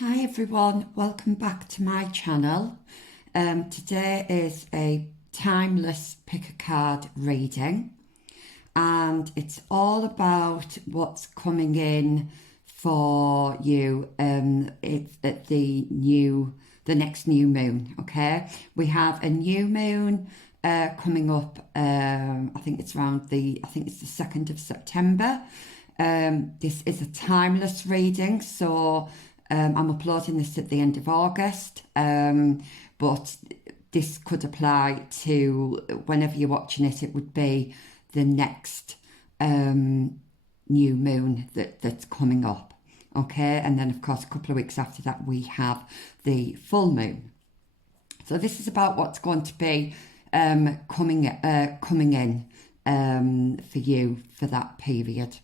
Hi everyone, welcome back to my channel. Today is a timeless pick a card reading and it's all about what's coming in for you it's at the next new moon. Okay, we have a new moon coming up. I think it's the 2nd of September. This is a timeless reading, so I'm uploading this at the end of August, but this could apply to whenever you're watching it. It would be the next new moon that's coming up. Okay, and then of course a couple of weeks after that we have the full moon. So this is about what's going to be coming in for you for that period.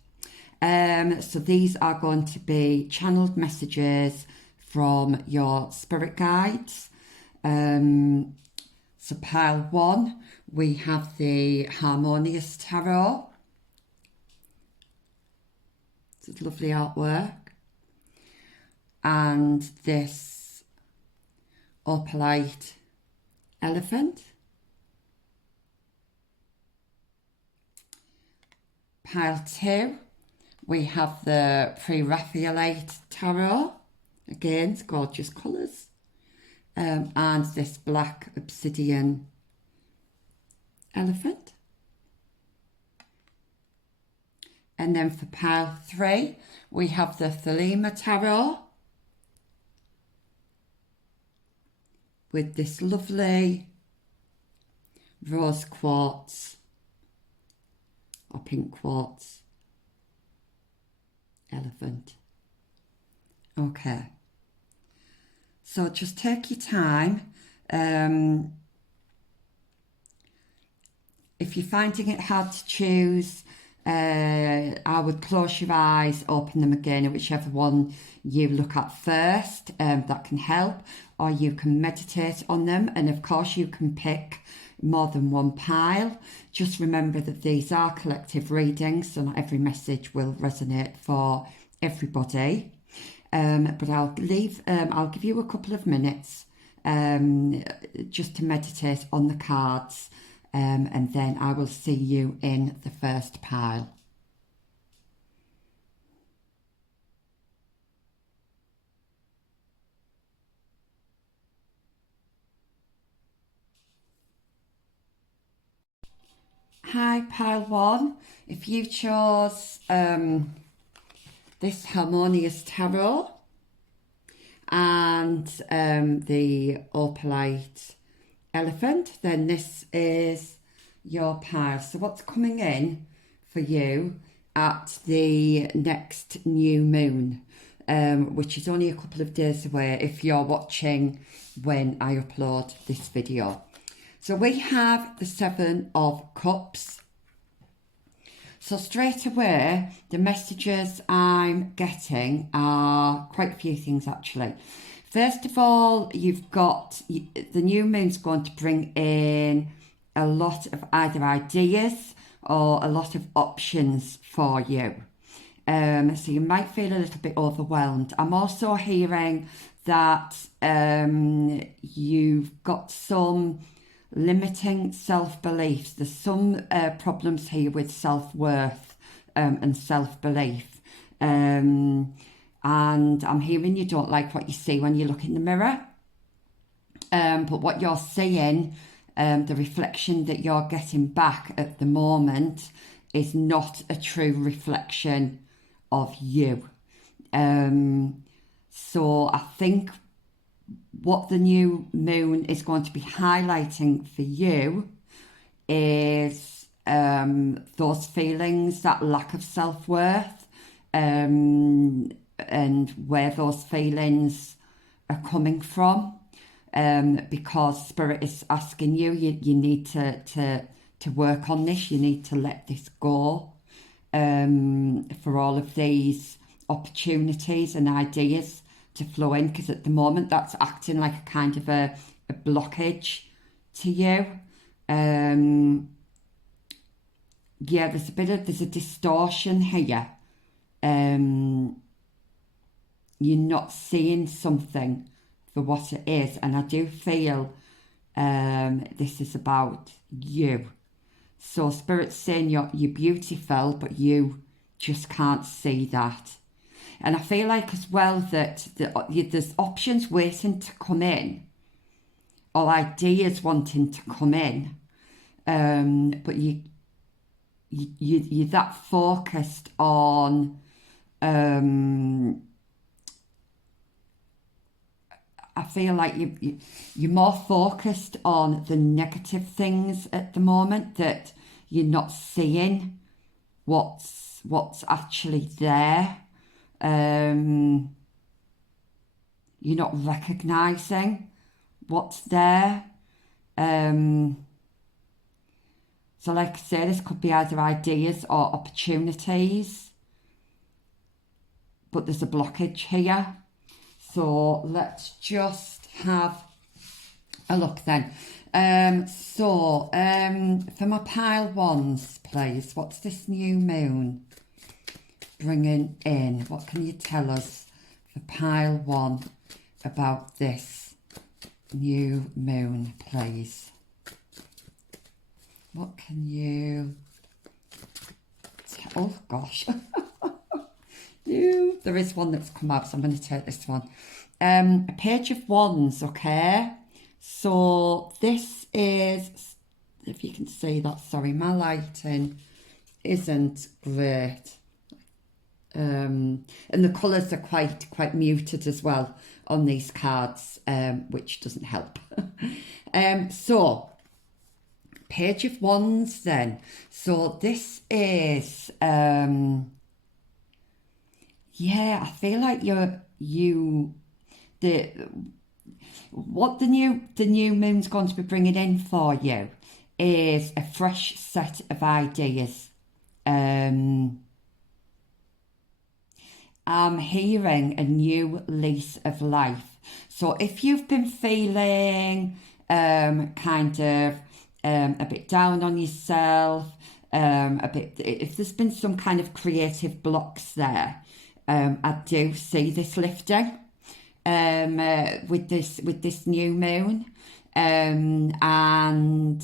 So these are going to be channeled messages from your spirit guides. So pile 1, we have the Harmonious Tarot. It's lovely artwork. And this opalite elephant. Pile 2, we have the Pre-Raphaelite Tarot. Again, it's gorgeous colours. And this black obsidian elephant. And then for pile 3, we have the Thelema Tarot with this lovely rose quartz or pink quartz elephant. Okay, so just take your time. If you're finding it hard to choose, I would close your eyes, open them again, whichever one you look at first. That can help, or you can meditate on them, and of course you can pick more than one pile. Just remember that these are collective readings, so not every message will resonate for everybody. But I'll give you a couple of minutes just to meditate on the cards, and then I will see you in the first pile. Hi, pile 1. If you chose this Harmonious Tarot and the opalite elephant, then this is your pile. So what's coming in for you at the next new moon, which is only a couple of days away if you're watching when I upload this video. So we have the 7 of Cups. So straight away, the messages I'm getting are quite a few things actually. First of all, you've got the new moon's going to bring in a lot of either ideas or a lot of options for you. So you might feel a little bit overwhelmed. I'm also hearing that you've got some limiting self-beliefs. There's some problems here with self-worth and self-belief. And I'm hearing you don't like what you see when you look in the mirror. But what you're seeing, the reflection that you're getting back at the moment is not a true reflection of you. So I think what the new moon is going to be highlighting for you is those feelings, that lack of self-worth, and where those feelings are coming from, because Spirit is asking you need to work on this. You need to let this go for all of these opportunities and ideas to flow in, because at the moment that's acting like a kind of a blockage to you. Yeah, there's a distortion here. you're not seeing something for what it is. And I do feel this is about you. So Spirit's saying you're beautiful, but you just can't see that. And I feel like as well that there's options waiting to come in, or ideas wanting to come in, but you're that focused on. I feel like you're more focused on the negative things at the moment, that you're not seeing what's actually there. You're not recognising what's there. So like I say, this could be either ideas or opportunities, but there's a blockage here. So let's just have a look then. For my pile ones, please, what's this new moon bringing in? What can you tell us for pile one about this new moon, please? What can you tell? Oh gosh. There is one that's come out, so I'm going to take this one. A page of wands, okay? So this is, if you can see that, sorry, my lighting isn't great. And the colours are quite muted as well on these cards, which doesn't help. So, page of wands then. So this is, yeah, I feel like what the new moon's going to be bringing in for you is a fresh set of ideas. I'm hearing a new lease of life. So if you've been feeling kind of a bit down on yourself, if there's been some kind of creative blocks there, I do see this lifting with this new moon, and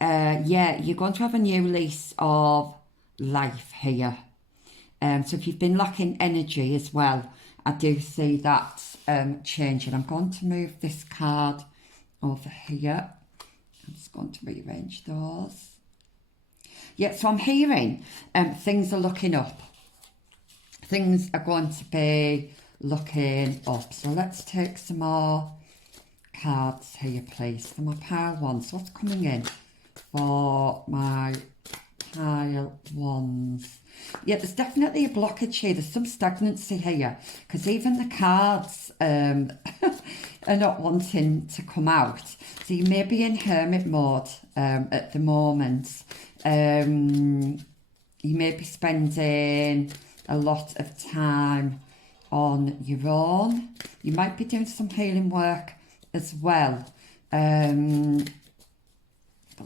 yeah, you're going to have a new lease of life here. So if you've been lacking energy as well, I do see that changing. I'm going to move this card over here. I'm just going to rearrange those. Yeah, so I'm hearing things are looking up. Things are going to be looking up. So let's take some more cards here, please, for my pile ones. So what's coming in for my pile ones? Yeah, there's definitely a blockage here. There's some stagnancy here, because even the cards are not wanting to come out. So you may be in hermit mode at the moment. You may be spending a lot of time on your own. You might be doing some healing work as well. But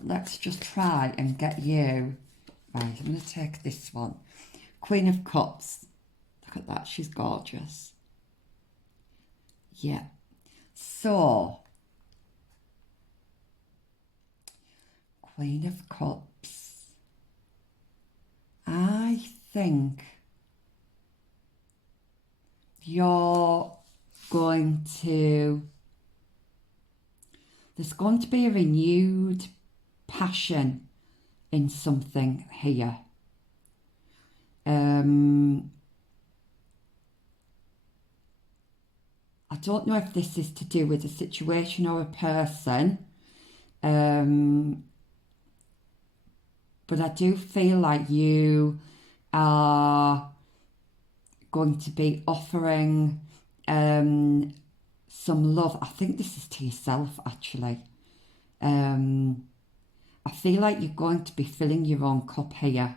let's just try and get you. Right, I'm going to take this one. Queen of Cups. Look at that, she's gorgeous. Yeah. So, Queen of Cups. I think you're going to, there's going to be a renewed passion in something here. I don't know if this is to do with a situation or a person, but I do feel like you are going to be offering some love. I think this is to yourself, actually. I feel like you're going to be filling your own cup here,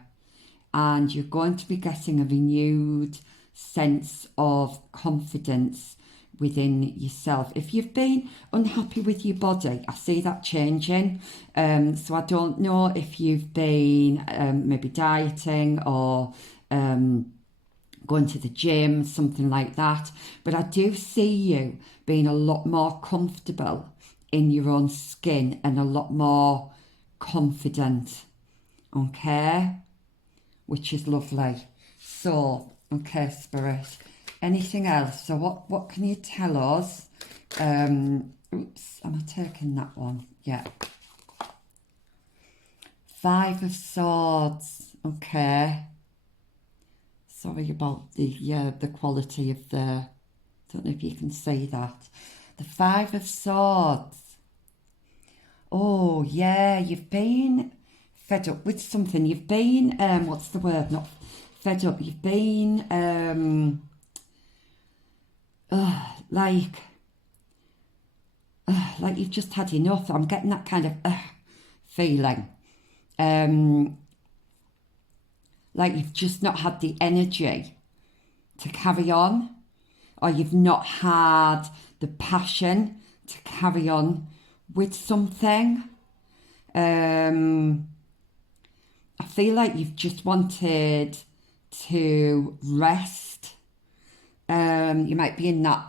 and you're going to be getting a renewed sense of confidence within yourself. If you've been unhappy with your body, I see that changing. So I don't know if you've been maybe dieting or going to the gym, something like that. But I do see you being a lot more comfortable in your own skin and a lot more confident, okay? Which is lovely. So, okay, Spirit. Anything else? So what can you tell us? Oops, am I taking that one? Yeah. 5 of Swords. Okay. Sorry about the quality of the... Don't know if you can see that. The 5 of Swords. Oh, yeah, you've been fed up with something. You've been, what's the word? Not fed up. You've been, like you've just had enough. I'm getting that kind of feeling. Like you've just not had the energy to carry on, or you've not had the passion to carry on with something. I feel like you've just wanted to rest. You might be in that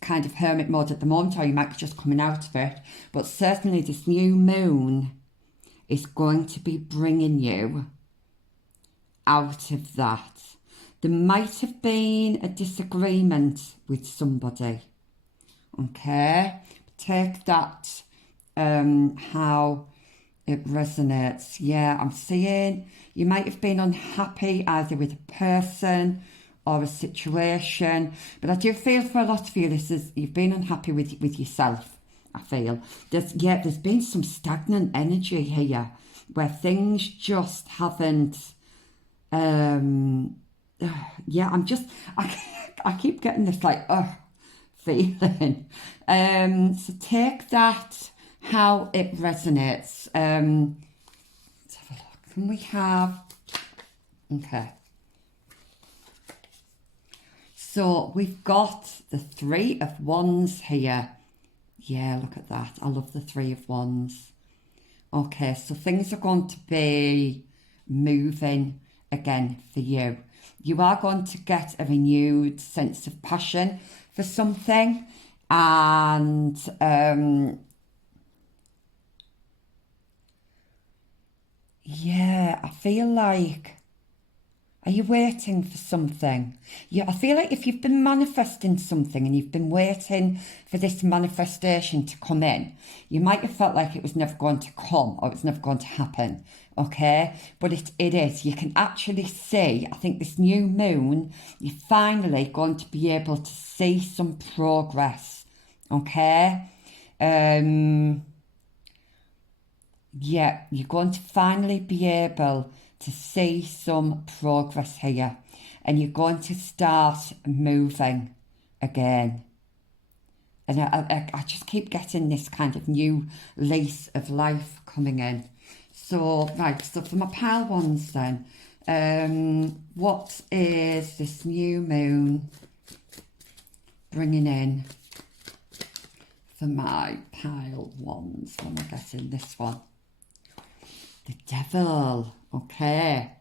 kind of hermit mode at the moment, or you might be just coming out of it. But certainly this new moon is going to be bringing you out of that. There might have been a disagreement with somebody. Okay, take that how it resonates. Yeah, I'm seeing you might have been unhappy either with a person or a situation, but I do feel for a lot of you this is you've been unhappy with yourself. I feel there's been some stagnant energy here where things just haven't yeah, I keep getting this like feeling. So take that how it resonates. Let's have a look. Can we have... Okay. So we've got the 3 of Wands here. Yeah, look at that. I love the 3 of Wands. Okay, so things are going to be moving again for you. You are going to get a renewed sense of passion for something, and yeah, I feel like, are you waiting for something? Yeah, I feel like if you've been manifesting something and you've been waiting for this manifestation to come in, you might have felt like it was never going to come or it's never going to happen, okay? But it is. You can actually see, I think this new moon, you're finally going to be able to see some progress, okay? Yeah, you're going to finally be able to see some progress here, and you're going to start moving again. And I just keep getting this kind of new lease of life coming in. So, right, so for my pile ones then, what is this new moon bringing in for my pile ones? When we're getting this one. The Devil, okay.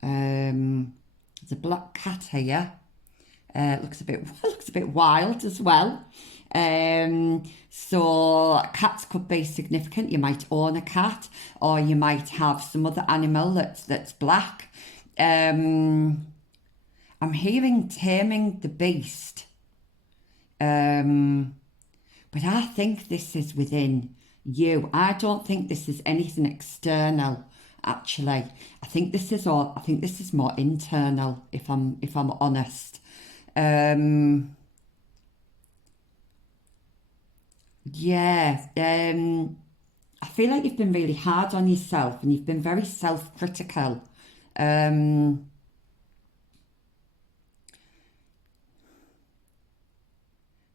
There's a black cat here. Looks a bit wild as well. So cats could be significant. You might own a cat, or you might have some other animal that's black. I'm hearing taming the beast. But I think this is within you. I don't think this is anything external, actually. I think this is more internal, if I'm honest. Yeah, I feel like you've been really hard on yourself and you've been very self-critical. And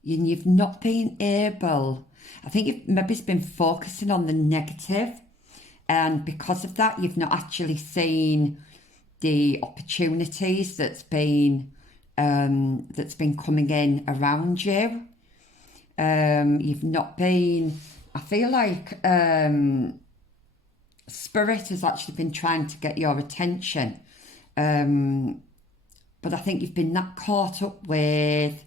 you've not been able, I think you've maybe been focusing on the negative, and because of that you've not actually seen the opportunities that's been coming in around you. You've not been, I feel like Spirit has actually been trying to get your attention, but I think you've been that caught up with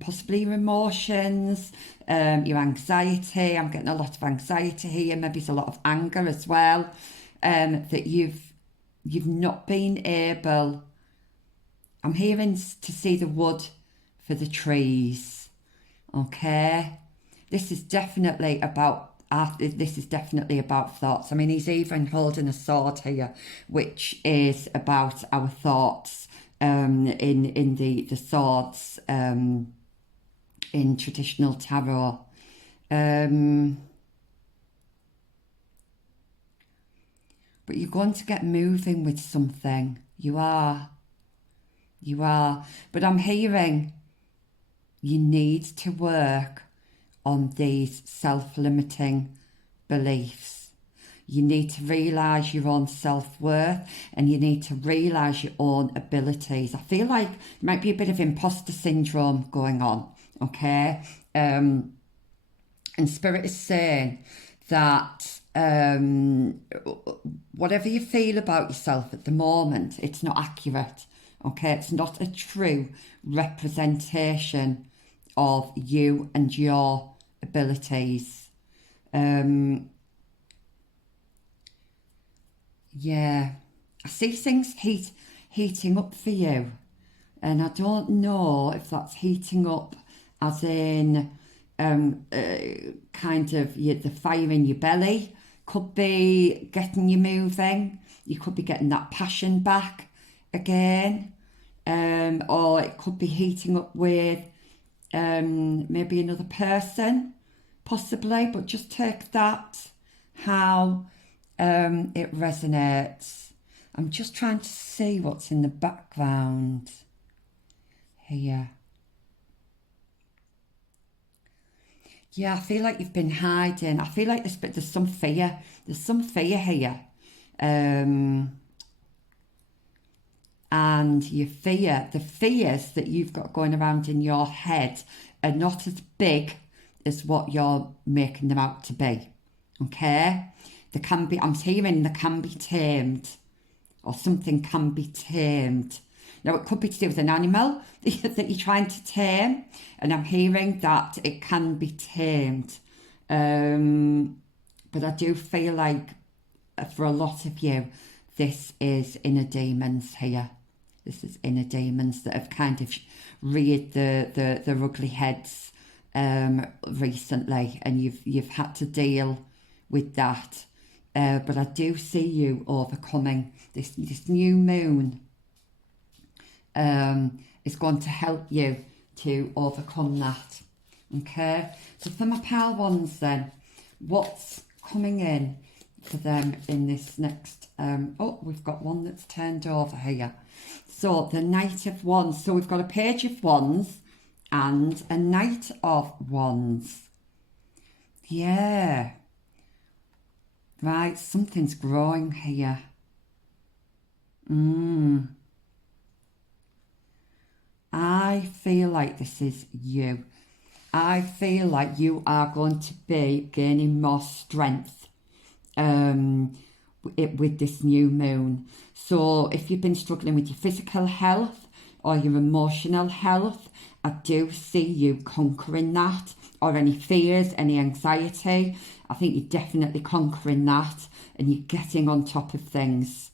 possibly your emotions, your anxiety. I'm getting a lot of anxiety here. Maybe it's a lot of anger as well. That you've not been able. I'm hearing to see the wood for the trees. Okay, this is definitely about. This is definitely about thoughts. I mean, he's even holding a sword here, which is about our thoughts. In the swords in traditional tarot. But you're going to get moving with something. You are. But I'm hearing you need to work on these self-limiting beliefs. You need to realise your own self-worth, and you need to realise your own abilities. I feel like there might be a bit of imposter syndrome going on, okay? And Spirit is saying that whatever you feel about yourself at the moment, it's not accurate, okay? It's not a true representation of you and your abilities. Yeah, I see things heating up for you, and I don't know if that's heating up as in kind of the fire in your belly could be getting you moving. You could be getting that passion back again, or it could be heating up with maybe another person, possibly. But just take that how it resonates. I'm just trying to see what's in the background here. Yeah, I feel like you've been hiding. I feel like there's some fear. There's some fear here. And your fear, the fears that you've got going around in your head are not as big as what you're making them out to be. Okay? I'm hearing they can be tamed, or something can be tamed. Now, it could be to do with an animal that you're trying to tame, and I'm hearing that it can be tamed. But I do feel like for a lot of you, this is inner demons here. This is inner demons that have kind of reared the ugly heads recently, and you've had to deal with that. But I do see you overcoming this new moon. Is going to help you to overcome that. Okay, so for my pal ones then, what's coming in for them in this next we've got one that's turned over here. So the Knight of Wands. So we've got a Page of Wands and a Knight of Wands. Yeah. Right, something's growing here. I feel like this is you. I feel like you are going to be gaining more strength with this new moon. So if you've been struggling with your physical health or your emotional health, I do see you conquering that, or any fears, any anxiety. I think you're definitely conquering that, and you're getting on top of things.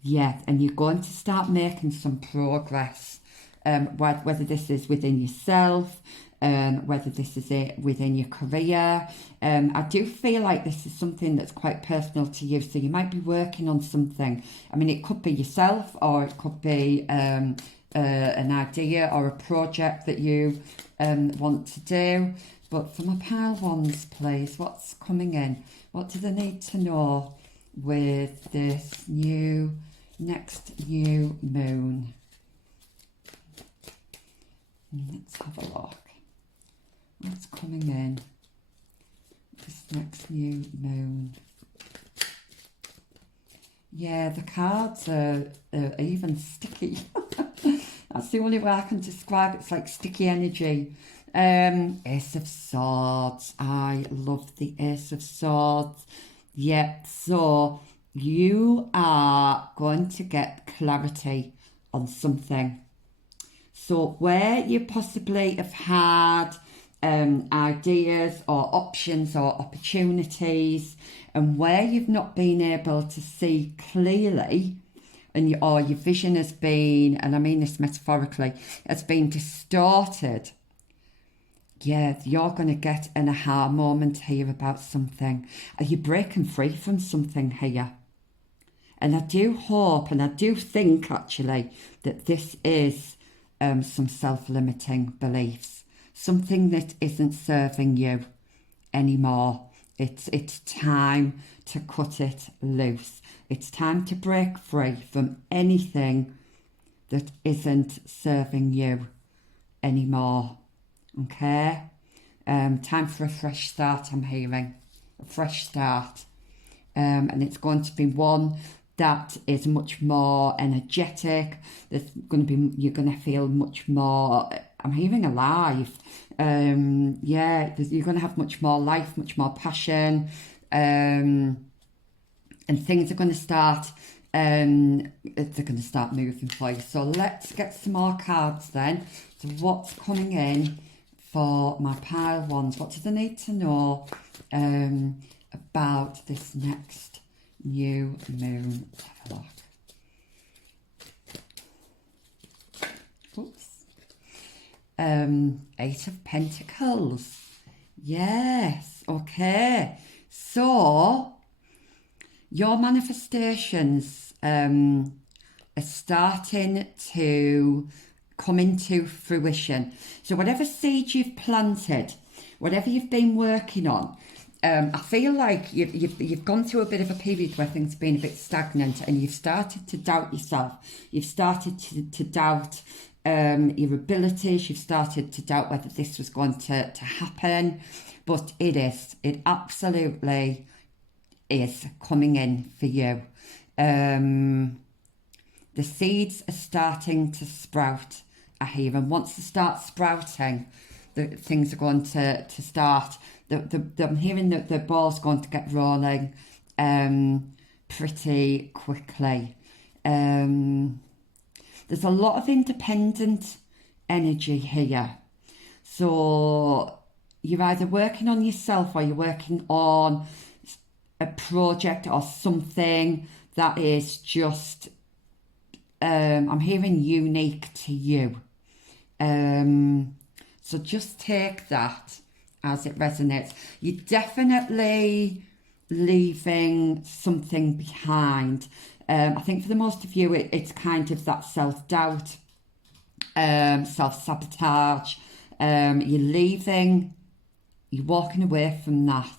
Yeah, and you're going to start making some progress, whether this is within yourself, whether this is within your career. I do feel like this is something that's quite personal to you, so you might be working on something. I mean, it could be yourself, or it could be an idea or a project that you want to do. But for my pile ones, please, what's coming in? What do they need to know with this next new moon? Let's have a look. What's coming in this next new moon? Yeah, the cards are even sticky. That's the only way I can describe it. It's like sticky energy. Ace of Swords. I love the Ace of Swords. Yeah, so you are going to get clarity on something. So where you possibly have had ideas or options or opportunities, and where you've not been able to see clearly, and or your vision has been, and I mean this metaphorically, has been distorted, yeah, you're going to get an aha moment here about something. Are you breaking free from something here? And I do hope, and I do think actually, that this is some self-limiting beliefs, something that isn't serving you anymore. It's time to cut it loose. It's time to break free from anything that isn't serving you anymore. Okay? Time for a fresh start, I'm hearing. A fresh start. And it's going to be one that is much more energetic. There's going to be, you're going to feel much more, I'm hearing alive. Yeah, you're going to have much more life, much more passion. And things are going to start, they're going to start moving for you. So let's get some more cards then. So what's coming in for my pile ones? What do they need to know about this next new moon? Let's have a look. Oops. 8 of Pentacles. Yes, okay. So your manifestations are starting to come into fruition. So whatever seed you've planted, whatever you've been working on, I feel like you've gone through a bit of a period where things have been a bit stagnant, and you've started to doubt yourself. You've started to doubt your abilities. You've started to doubt whether this was going to happen. But it is. It absolutely is coming in for you. The seeds are starting to sprout, I hear, and once they start sprouting, things are going to start. I'm hearing that the ball's going to get rolling pretty quickly. There's a lot of independent energy here. So you're either working on yourself or you're working on a project or something that is just, I'm hearing unique to you. So just take that as it resonates. You're definitely leaving something behind. I think for the most of you, it's kind of that self-doubt, self-sabotage. You're leaving, you're walking away from that.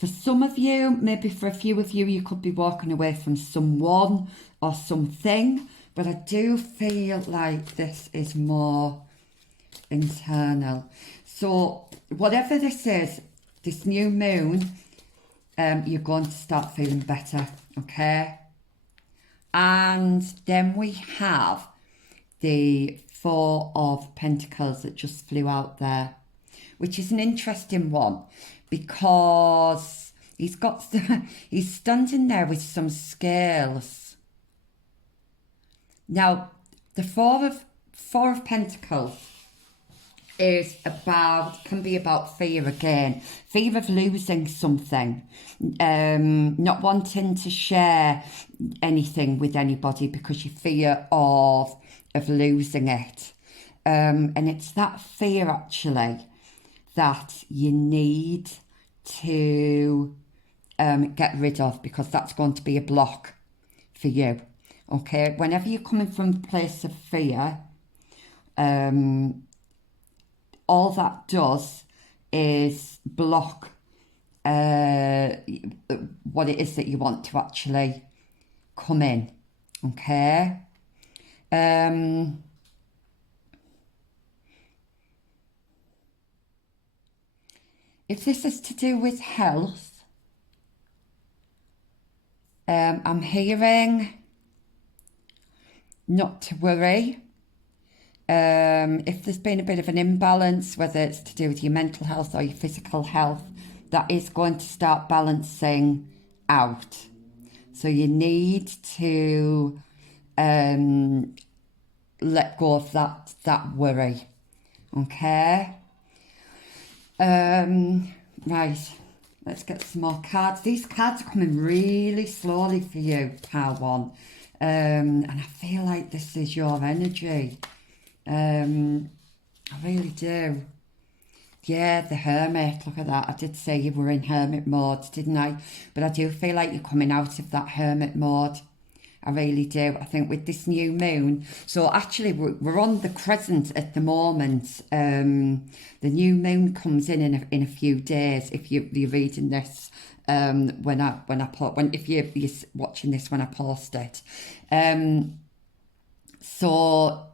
For some of you, maybe for a few of you, you could be walking away from someone or something, but I do feel like this is more internal. So whatever this is, this new moon, you're going to start feeling better, okay? And then we have the 4 of Pentacles that just flew out there, which is an interesting one because he's standing there with some scales. Now, the four of Pentacles can be about fear again. Fear of losing something. Not wanting to share anything with anybody because you fear of losing it. And it's that fear actually that you need to get rid of, because that's going to be a block for you. Okay, whenever you're coming from a place of fear, all that does is block what it is that you want to actually come in. Okay. If this is to do with health, I'm hearing not to worry. If there's been a bit of an imbalance, whether it's to do with your mental health or your physical health, that is going to start balancing out. So you need to let go of that worry. Okay. Right. Let's get some more cards. These cards are coming really slowly for you, pile one. And I feel like this is your energy. I really do. Yeah, the Hermit, look at that. I did say you were in Hermit mode, didn't I? But I do feel like you're coming out of that Hermit mode. I really do. I think with this new moon, so actually we're on the crescent at the moment. The new moon comes in a few days. If you're reading this, if you're watching this when I post it, so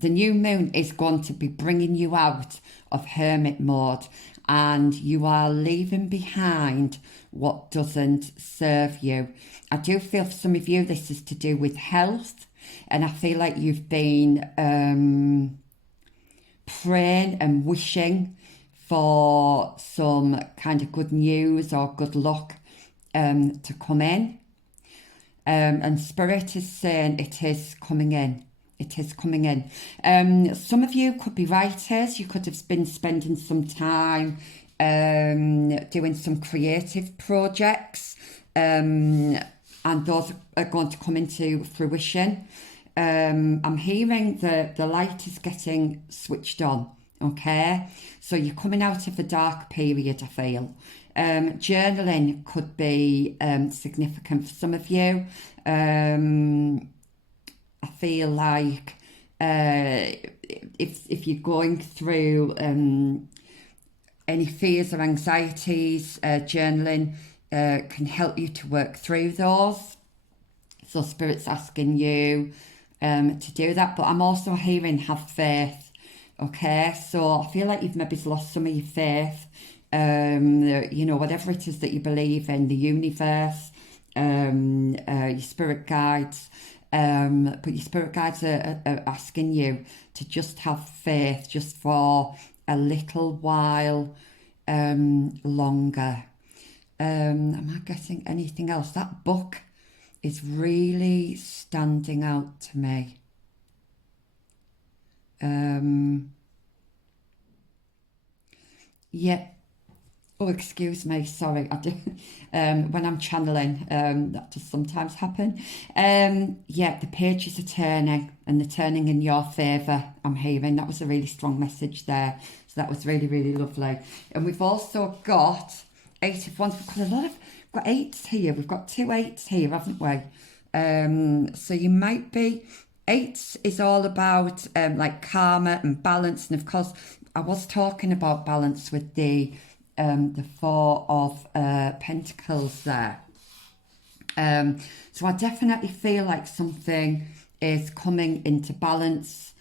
the new moon is going to be bringing you out of hermit mode, and you are leaving behind what doesn't serve you. I do feel for some of you this is to do with health, and I feel like you've been praying and wishing for some kind of good news or good luck to come in. And Spirit is saying it is coming in. It is coming in. Some of you could be writers. You could have been spending some time doing some creative projects, and those are going to come into fruition. I'm hearing the light is getting switched on. Okay, so you're coming out of a dark period, I feel. Journaling could be significant for some of you. I feel like if you're going through any fears or anxieties, journaling can help you to work through those. So Spirit's asking you to do that. But I'm also hearing have faith. Okay, so I feel like you've maybe lost some of your faith. Whatever it is that you believe in, the universe, your spirit guides. But your spirit guides are asking you to just have faith just for a little while longer. Am I getting anything else? That book is really standing out to me. Yeah. Oh, excuse me. Sorry, I do. When I'm channeling, that does sometimes happen. Yeah, the pages are turning, and they're turning in your favour. I'm hearing that was a really strong message there. So that was really, really lovely. And we've also got 8 of Wands. We've got 8s here. We've got 2 8s here, haven't we? So you might be. 8 is all about like karma and balance, and of course, I was talking about balance with the 4 of Pentacles there. So I definitely feel like something is coming into balance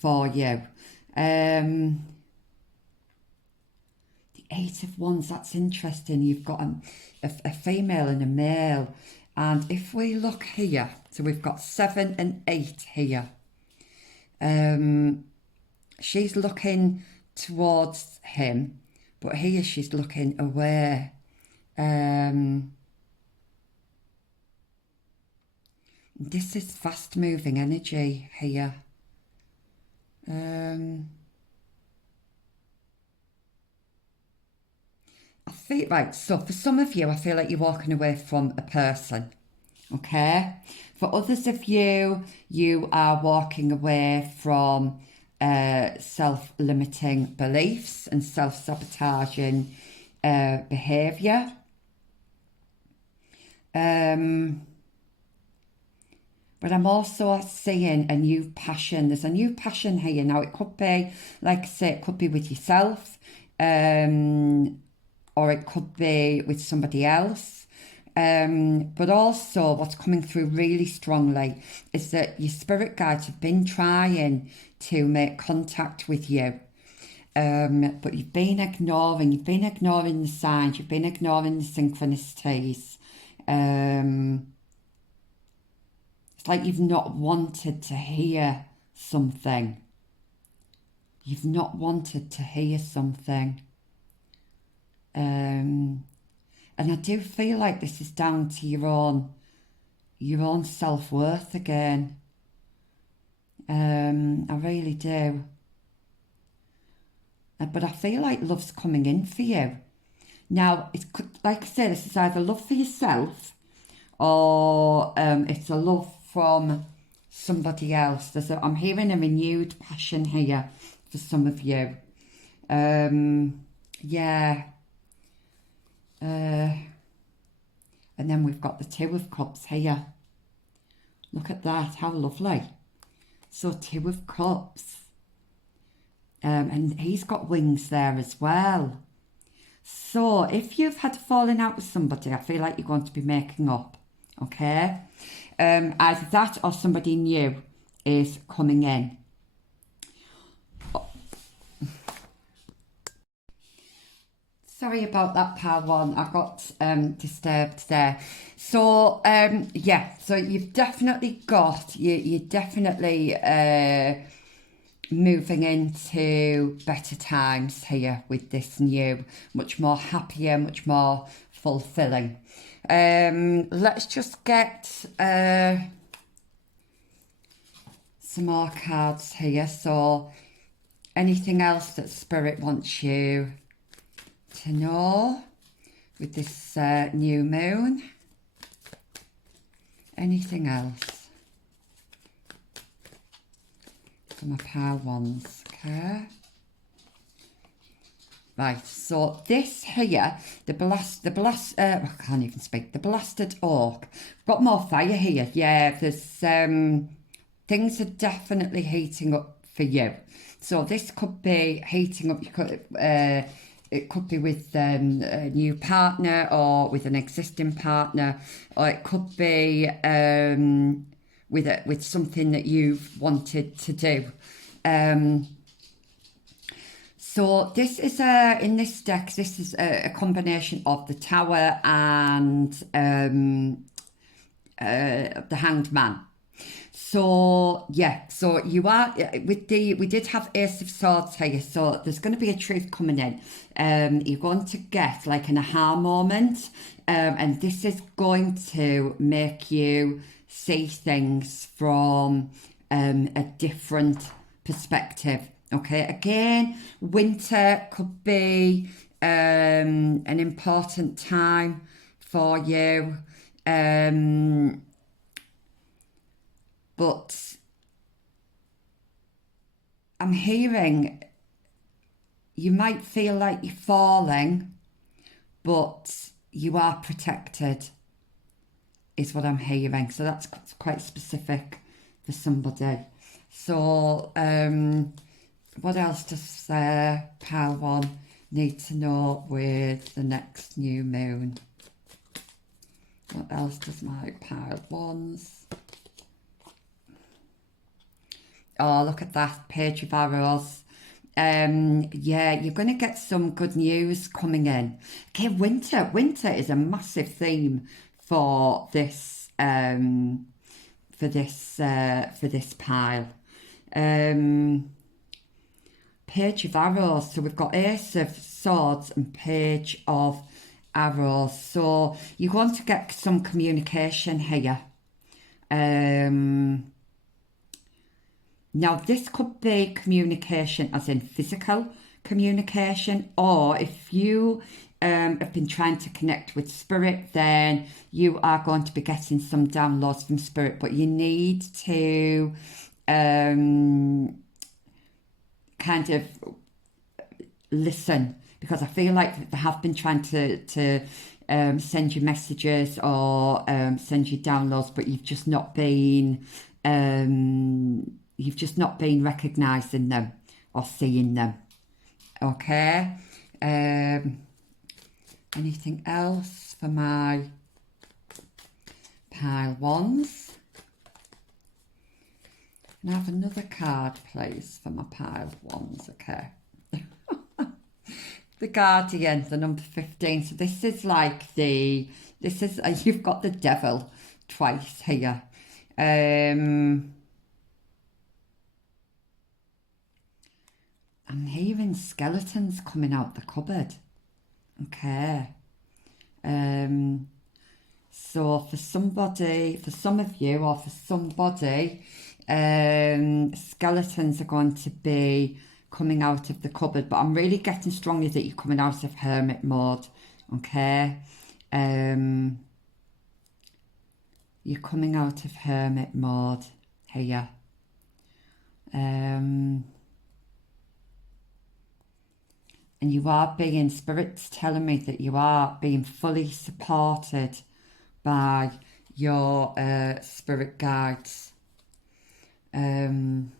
for you. The 8 of Wands, that's interesting. You've got a female and a male. And if we look here, so we've got 7 and 8 here. She's looking towards him, but here she's looking away. This is fast moving energy here. I feel right, so for some of you, I feel like you're walking away from a person. Okay. For others of you, you are walking away from self-limiting beliefs and self-sabotaging behaviour. But I'm also seeing a new passion. There's a new passion here. Now, it could be, like I say, it could be with yourself, or it could be with somebody else. But also what's coming through really strongly is that your spirit guides have been trying to make contact with you. But you've been ignoring the signs, you've been ignoring the synchronicities. It's like you've not wanted to hear something. You've not wanted to hear something. And I do feel like this is down to your own self-worth again. I really do. But I feel like love's coming in for you. Now, it's like I say, this is either love for yourself or it's a love from somebody else. I'm hearing a renewed passion here for some of you. Yeah. And then we've got the Two of Cups here. Look at that, how lovely. So Two of Cups. And he's got wings there as well. So if you've had a falling out with somebody, I feel like you're going to be making up, okay? Either that or somebody new is coming in. Sorry about that, pile one. I got disturbed there. So yeah, so you've definitely got you're definitely moving into better times here with this new, much more happier, much more fulfilling. Let's just get some more cards here. So anything else that Spirit wants you to know with this new moon? Anything else? For my pile ones, okay? Right, so this here, I can't even speak, the blasted oak. Got more fire here, yeah, there's, things are definitely heating up for you. So this could be heating up, it could be with a new partner or with an existing partner, or it could be with something that you've wanted to do. So this is in this deck, this is a combination of the Tower and the Hanged Man. So yeah, so you are we did have Ace of Swords here, so there's going to be a truth coming in. You're going to get like an aha moment, and this is going to make you see things from a different perspective. Okay, again, winter could be an important time for you. But I'm hearing you might feel like you're falling, but you are protected, is what I'm hearing. So that's quite specific for somebody. So what else does pile one need to know with the next new moon? What else does my pile ones? Oh, look at that, Page of Arrows. Yeah, you're going to get some good news coming in. Okay, winter is a massive theme for this pile. Page of Arrows. So we've got Ace of Swords and Page of Arrows. So you're going to get some communication here. Now, this could be communication as in physical communication, or if you have been trying to connect with Spirit, then you are going to be getting some downloads from Spirit, but you need to kind of listen, because I feel like they have been trying to send you messages or send you downloads, but you've just not been recognizing them or seeing them. Okay. Anything else for my pile ones? Can I have another card, please, for my pile ones? Okay. The Guardian, the number 15. So this is like you've got the devil twice here. I'm hearing skeletons coming out the cupboard. Okay. So for somebody, for some of you or for somebody, skeletons are going to be coming out of the cupboard, but I'm really getting strongly that you're coming out of hermit mode. Okay. You're coming out of hermit mode here. And you are being, Spirit's telling me that you are being fully supported by your spirit guides. And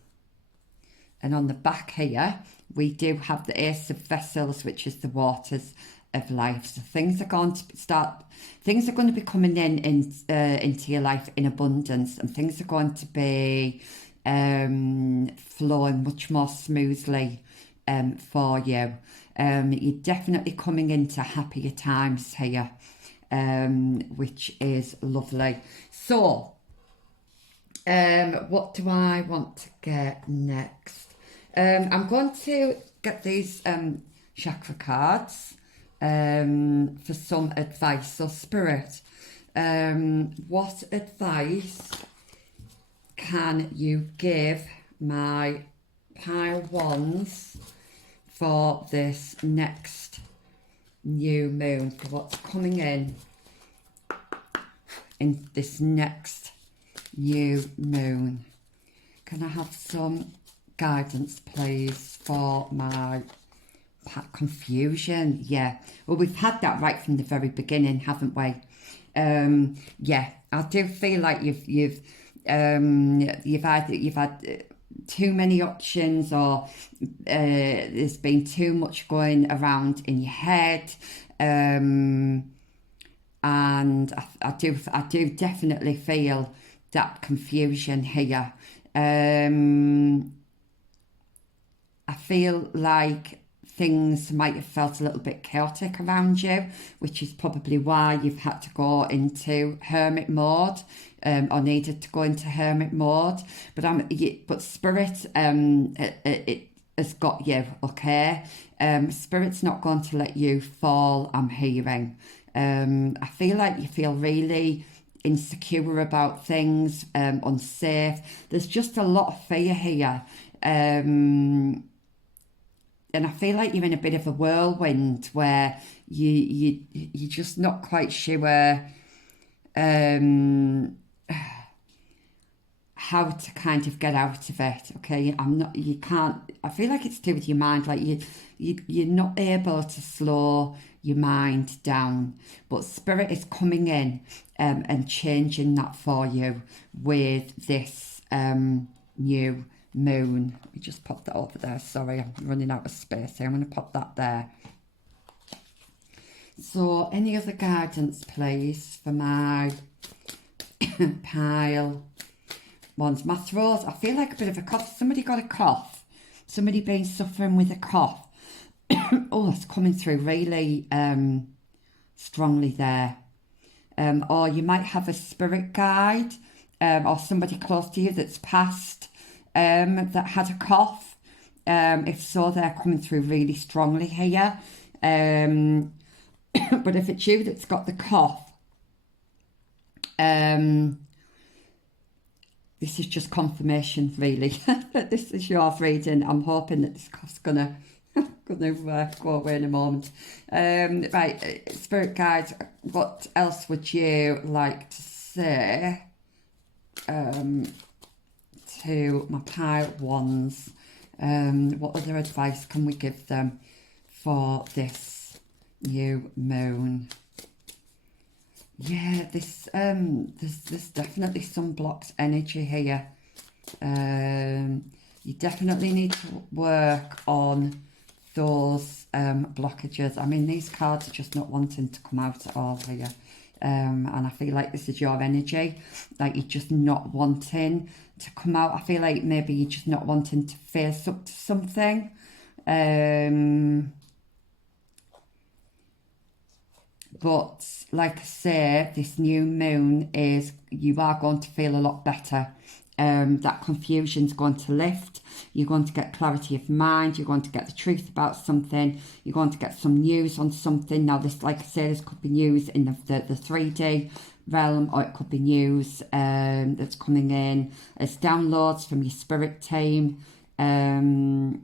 on the back here, we do have the Ace of Vessels, which is the waters of life. So things are going to be coming into your life in abundance, and things are going to be flowing much more smoothly for you. You're definitely coming into happier times here, which is lovely. So, what do I want to get next? I'm going to get these chakra cards for some advice. So, Spirit, what advice can you give my pile ones for this next new moon, for what's coming in this next new moon? Can I have some guidance, please, for my confusion? Yeah, well, we've had that right from the very beginning, haven't we? Yeah, I do feel like you've had too many options, or there's been too much going around in your head, and I do definitely feel that confusion here. I feel like things might have felt a little bit chaotic around you, which is probably why you've had to go into hermit mode, or needed to go into hermit mode. But Spirit, it has got you, okay? Spirit's not going to let you fall, I'm hearing. I feel like you feel really insecure about things, unsafe. There's just a lot of fear here. And I feel like you're in a bit of a whirlwind where you're just not quite sure how to kind of get out of it. Okay, I feel like it's to do with your mind. Like you're not able to slow your mind down, but Spirit is coming in and changing that for you with this new moon. Let me just pop that over there. Sorry, I'm running out of space here. I'm going to pop that there. So, any other guidance, please, for my pile ones? My throat, I feel like a bit of a cough. Somebody got a cough. Somebody been suffering with a cough. Oh, it's coming through really strongly there. Or you might have a spirit guide or somebody close to you that's passed that had a cough. If so, they're coming through really strongly here. But if it's you that's got the cough, this is just confirmation, really, that this is your reading. I'm hoping that this cough's gonna go away in a moment. Right, spirit guides, what else would you like to say to my pile ones? What other advice can we give them for this new moon? Yeah, there's definitely some blocked energy here. You definitely need to work on those blockages. I mean, these cards are just not wanting to come out at all here. And I feel like this is your energy, like you're just not wanting to come out. I feel like maybe you're just not wanting to face up to something. But like I say, this new moon you are going to feel a lot better that confusion's going to lift. You're going to get clarity of mind. You're going to get the truth about something. You're going to get some news on something. Now, this, like I say, this could be news in the 3D realm, or it could be news that's coming in as downloads from your spirit team. I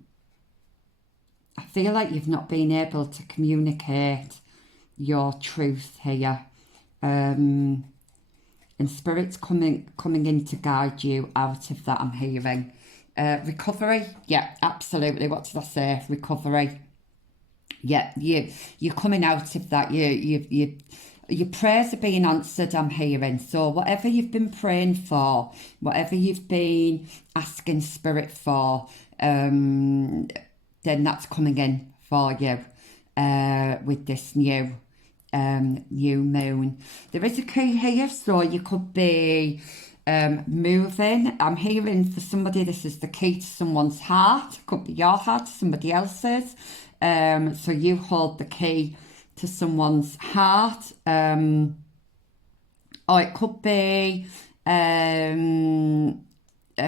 feel like you've not been able to communicate your truth here. And spirit's coming in to guide you out of that, I'm hearing. Recovery, yeah, absolutely. What did I say? Recovery. Yeah, you're coming out of that. Your prayers are being answered, I'm hearing. So whatever you've been praying for, whatever you've been asking spirit for, then that's coming in for you with this new moon. There is a key here, so you could be moving. I'm hearing for somebody this is the key to someone's heart. It could be your heart, somebody else's. So you hold the key to someone's heart. Or it could be a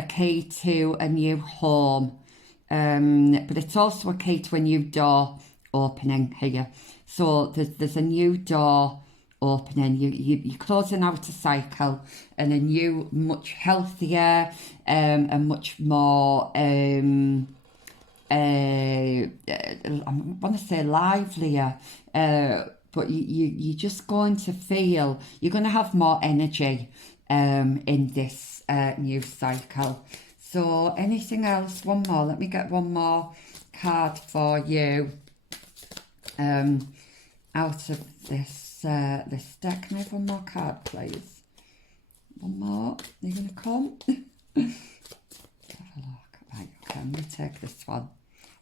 key to a new home. But it's also a key to a new door opening here. So there's a new door opening. You're closing out a cycle, and a new, much healthier and much more I want to say livelier, but you're just going to feel, you're going to have more energy in this new cycle. So anything else? One more. Let me get one more card for you out of this this deck. Can I have one more card, please? One more. Are you going to come? Have a look. Right, okay, I'm going to take this one.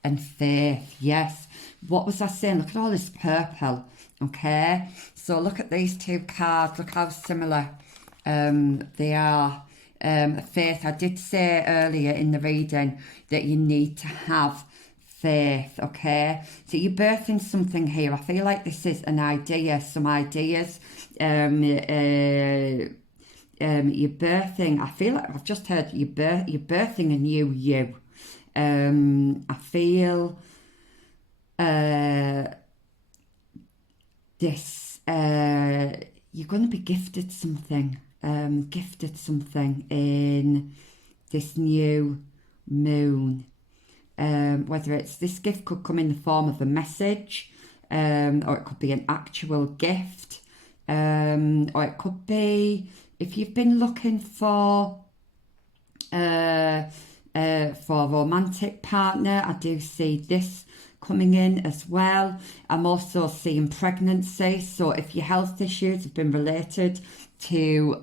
And faith, yes. What was I saying? Look at all this purple, okay? So look at these two cards. Look how similar they are. Faith, I did say earlier in the reading that you need to have faith, okay? So you're birthing something here. I feel like this is an idea, some ideas. You're birthing, I feel like I've just heard you're birthing a new you. I feel this, you're going to be gifted something in this new moon. Whether it's, this gift could come in the form of a message, or it could be an actual gift, or it could be, if you've been looking for a romantic partner, I do see this coming in as well. I'm also seeing pregnancy, so if your health issues have been related to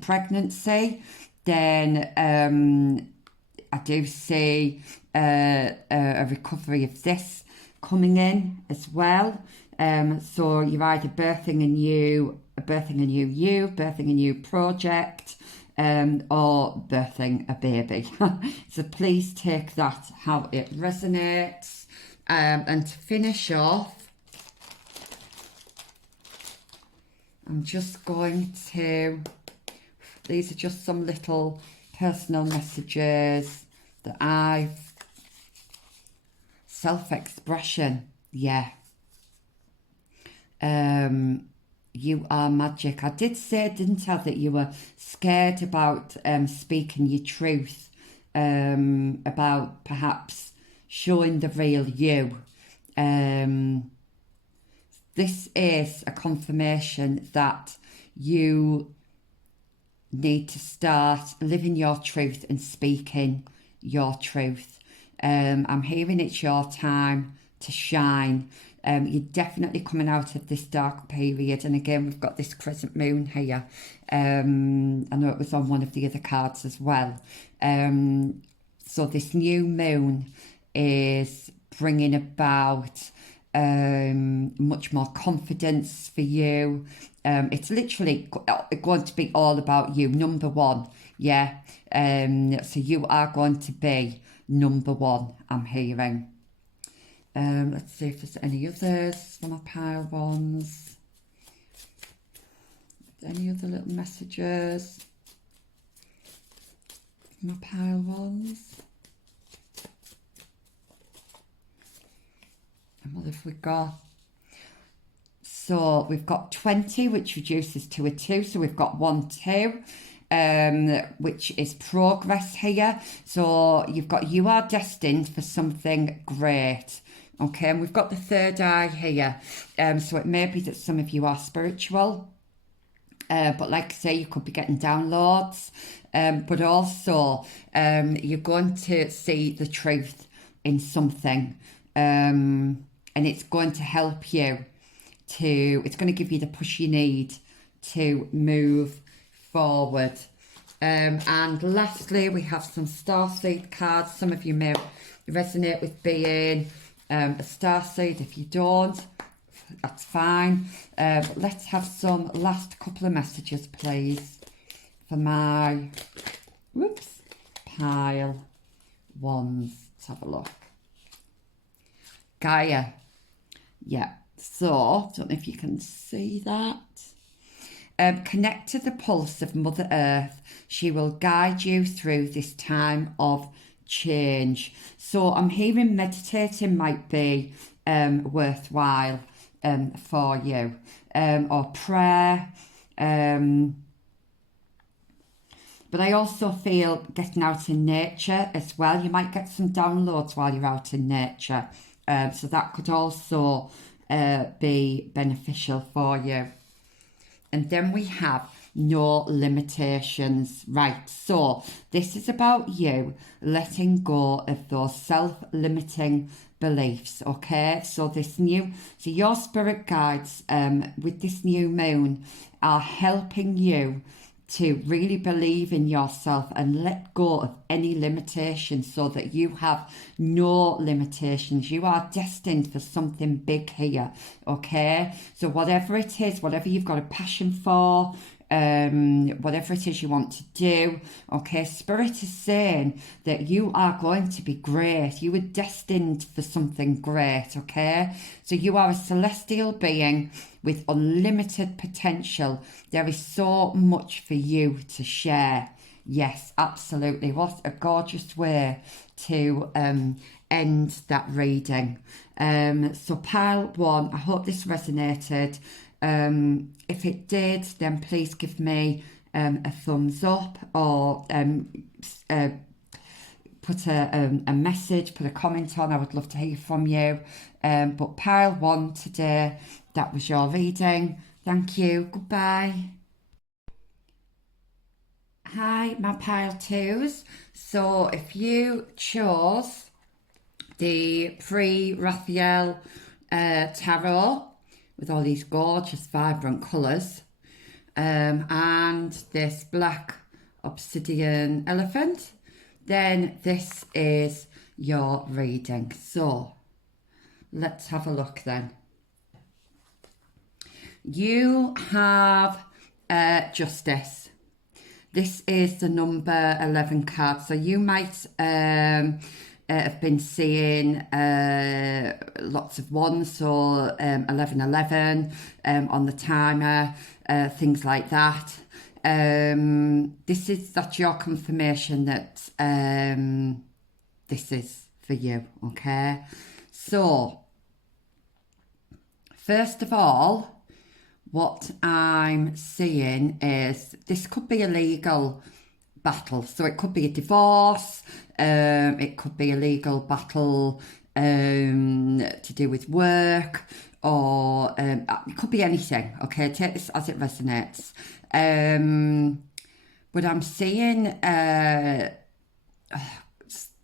pregnancy, then I do see a recovery of this coming in as well. So you're either birthing a new you, birthing a new project, or birthing a baby. So please take that how it resonates. And to finish off, I'm just going to, these are just some little personal messages that I've, self-expression, yeah. You are magic. I did say, didn't I, that you were scared about speaking your truth, about perhaps showing the real you. This is a confirmation that you need to start living your truth and speaking your truth. I'm hearing it's your time to shine. You're definitely coming out of this dark period, and again we've got this crescent moon here. I know it was on one of the other cards as well. So this new moon is bringing about much more confidence for you. It's literally going to be all about you, number one, yeah. So you are going to be number one, I'm hearing. Let's see if there's any others on my pile ones. Any other little messages? my pile ones. And what have we got? So we've got 20, which reduces to a 2. So we've got 1, 2, which is progress here. So you've got, you are destined for something great. Okay, and we've got the third eye here. So it may be that some of you are spiritual. But like I say, you could be getting downloads. But also, you're going to see the truth in something. And it's going to help you it's going to give you the push you need to move forward. And lastly, we have some starseed cards. Some of you may resonate with being a starseed. If you don't, that's fine. But let's have some last couple of messages, please, for my pile ones. Let's have a look. Gaia. Yeah. So, don't know if you can see that. Connect to the pulse of Mother Earth. She will guide you through this time of change. So I'm hearing meditating might be worthwhile for you, or prayer. But I also feel getting out in nature as well. You might get some downloads while you're out in nature. So that could also be beneficial for you. And then we have no limitations. Right, so this is about you letting go of those self-limiting beliefs, okay? So your spirit guides with this new moon are helping you to really believe in yourself and let go of any limitations so that you have no limitations. You are destined for something big here, okay? So whatever it is, whatever you've got a passion for, whatever it is you want to do, okay, Spirit is saying that you are going to be great. You are destined for something great, okay? So you are a celestial being with unlimited potential. There is so much for you to share. Yes, absolutely. What a gorgeous way to end that reading. So pile one, I hope this resonated. If it did, then please give me a thumbs up, or put a message, put a comment on. I would love to hear from you. But pile one today, that was your reading. Thank you. Goodbye. Hi, my pile twos. So if you chose the pre-Raphael tarot with all these gorgeous vibrant colours, and this black obsidian elephant, then this is your reading. So let's have a look then. You have justice. This is the number 11 card. So you might have been seeing lots of ones, so 1111 on the timer, things like that. That's your confirmation that this is for you, okay? So, first of all, what I'm seeing is this could be a legal battle. So it could be a divorce, it could be a legal battle to do with work, or it could be anything, okay? Take this as it resonates. But I'm seeing,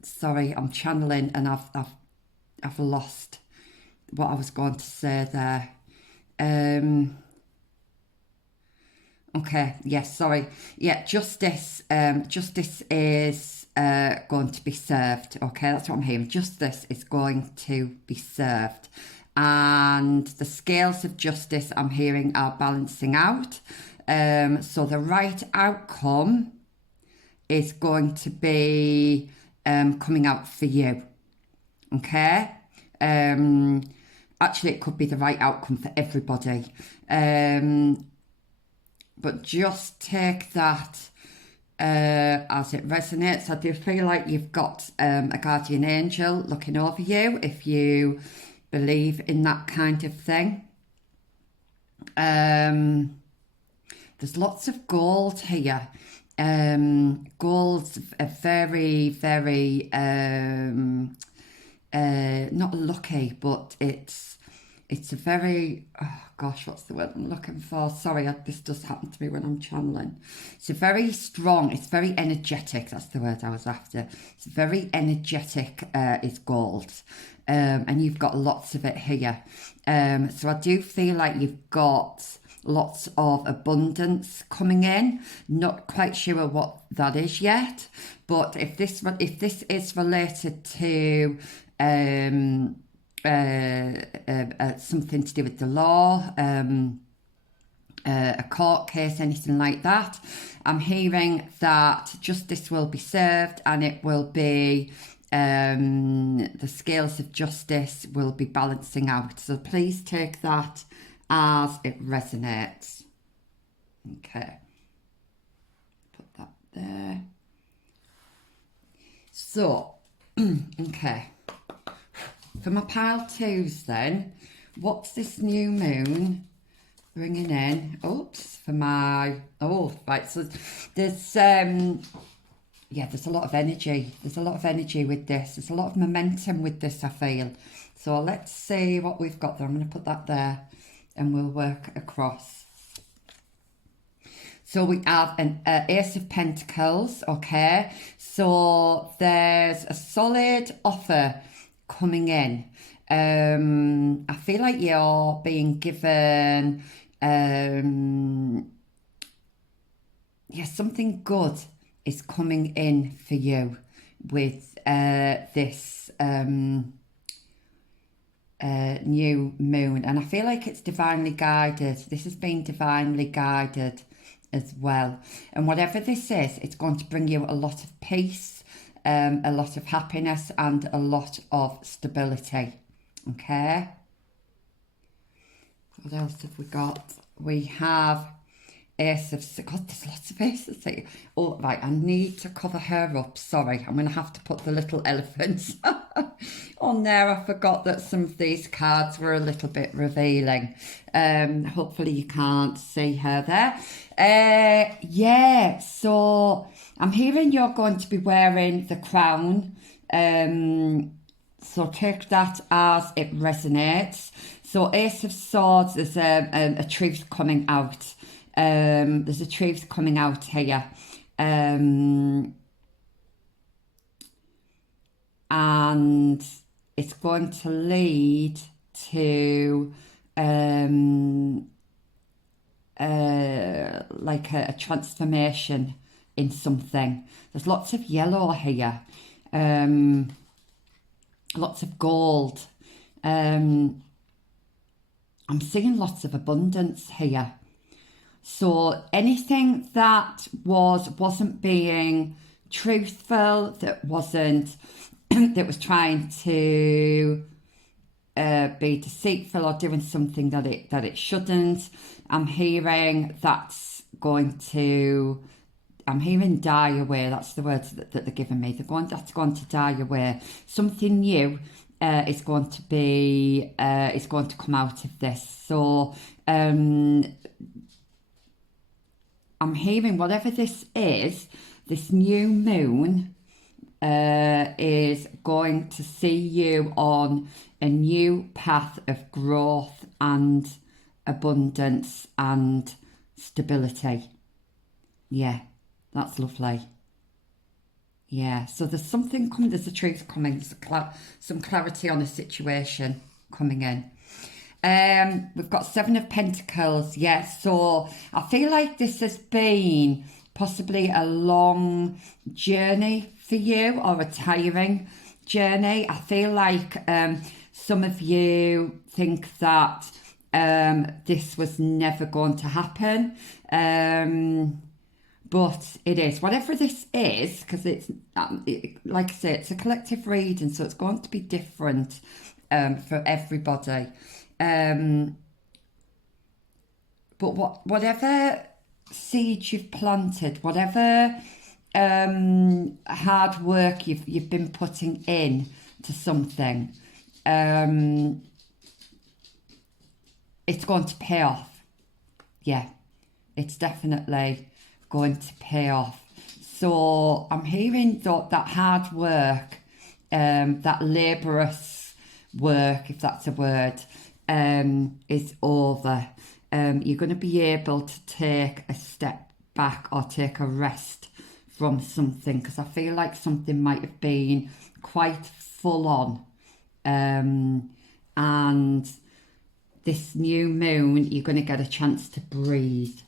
sorry, I'm channeling and I've lost what I was going to say there. Okay, yes, sorry. Yeah, justice is going to be served. Okay, that's what I'm hearing. Justice is going to be served. And the scales of justice I'm hearing are balancing out. So the right outcome is going to be coming out for you. Okay? Actually, it could be the right outcome for everybody. But just take that as it resonates. I do feel like you've got a guardian angel looking over you if you believe in that kind of thing. There's lots of gold here. Gold's a very, very not lucky, but it's a very, oh gosh, what's the word I'm looking for? Sorry, this does happen to me when I'm channeling. It's a very strong, it's very energetic, that's the word I was after. It's very energetic, is gold. And you've got lots of it here. So I do feel like you've got lots of abundance coming in. Not quite sure what that is yet, but if this is related to something to do with the law, a court case, anything like that, I'm hearing that justice will be served, and it will be the scales of justice will be balancing out. So please take that as it resonates. Okay, put that there. So, okay, for my pile twos then, what's this new moon bringing in? Oops, for my, oh, right, so there's, yeah, there's a lot of energy. There's a lot of energy with this. There's a lot of momentum with this, I feel. So let's see what we've got there. I'm going to put that there and we'll work across. So we have an Ace of Pentacles, okay? So there's a solid offer coming in. I feel like you're being given, yeah, something good is coming in for you with this new moon, and I feel like it's divinely guided. This has been divinely guided as well, and whatever this is, it's going to bring you a lot of peace, a lot of happiness, and a lot of stability. Okay, what else have we got? We have Ace of, God, there's lots of aces here. Oh, right, I need to cover her up. Sorry, I'm going to have to put the little elephants on there. I forgot that some of these cards were a little bit revealing. Hopefully you can't see her there. Yeah, so I'm hearing you're going to be wearing the crown. So take that as it resonates. So Ace of Swords, there's a truth coming out. There's a truth coming out here, and it's going to lead to like a transformation in something. There's lots of yellow here, lots of gold. I'm seeing lots of abundance here. So anything that wasn't being truthful, that wasn't that was trying to be deceitful or doing something that it shouldn't, I'm hearing that's going to, I'm hearing die away. That's the words that they're giving me. That's going to die away. Something new is going to be is going to come out of this. So I'm hearing whatever this is, this new moon is going to see you on a new path of growth and abundance and stability. Yeah, that's lovely. Yeah, so there's something coming, there's a truth coming, there's some clarity on a situation coming in. We've got Seven of Pentacles. Yes, so I feel like this has been possibly a long journey for you, or a tiring journey. I feel like some of you think that this was never going to happen, but it is. Whatever this is, because it's like I say, it's a collective reading, so it's going to be different for everybody. But whatever seeds you've planted, whatever hard work you've been putting in to something, it's going to pay off. Yeah, it's definitely going to pay off. So I'm hearing that hard work, that laborious work, if that's a word, is over. You're going to be able to take a step back or take a rest from something, because I feel like something might have been quite full on. And this new moon, you're going to get a chance to breathe.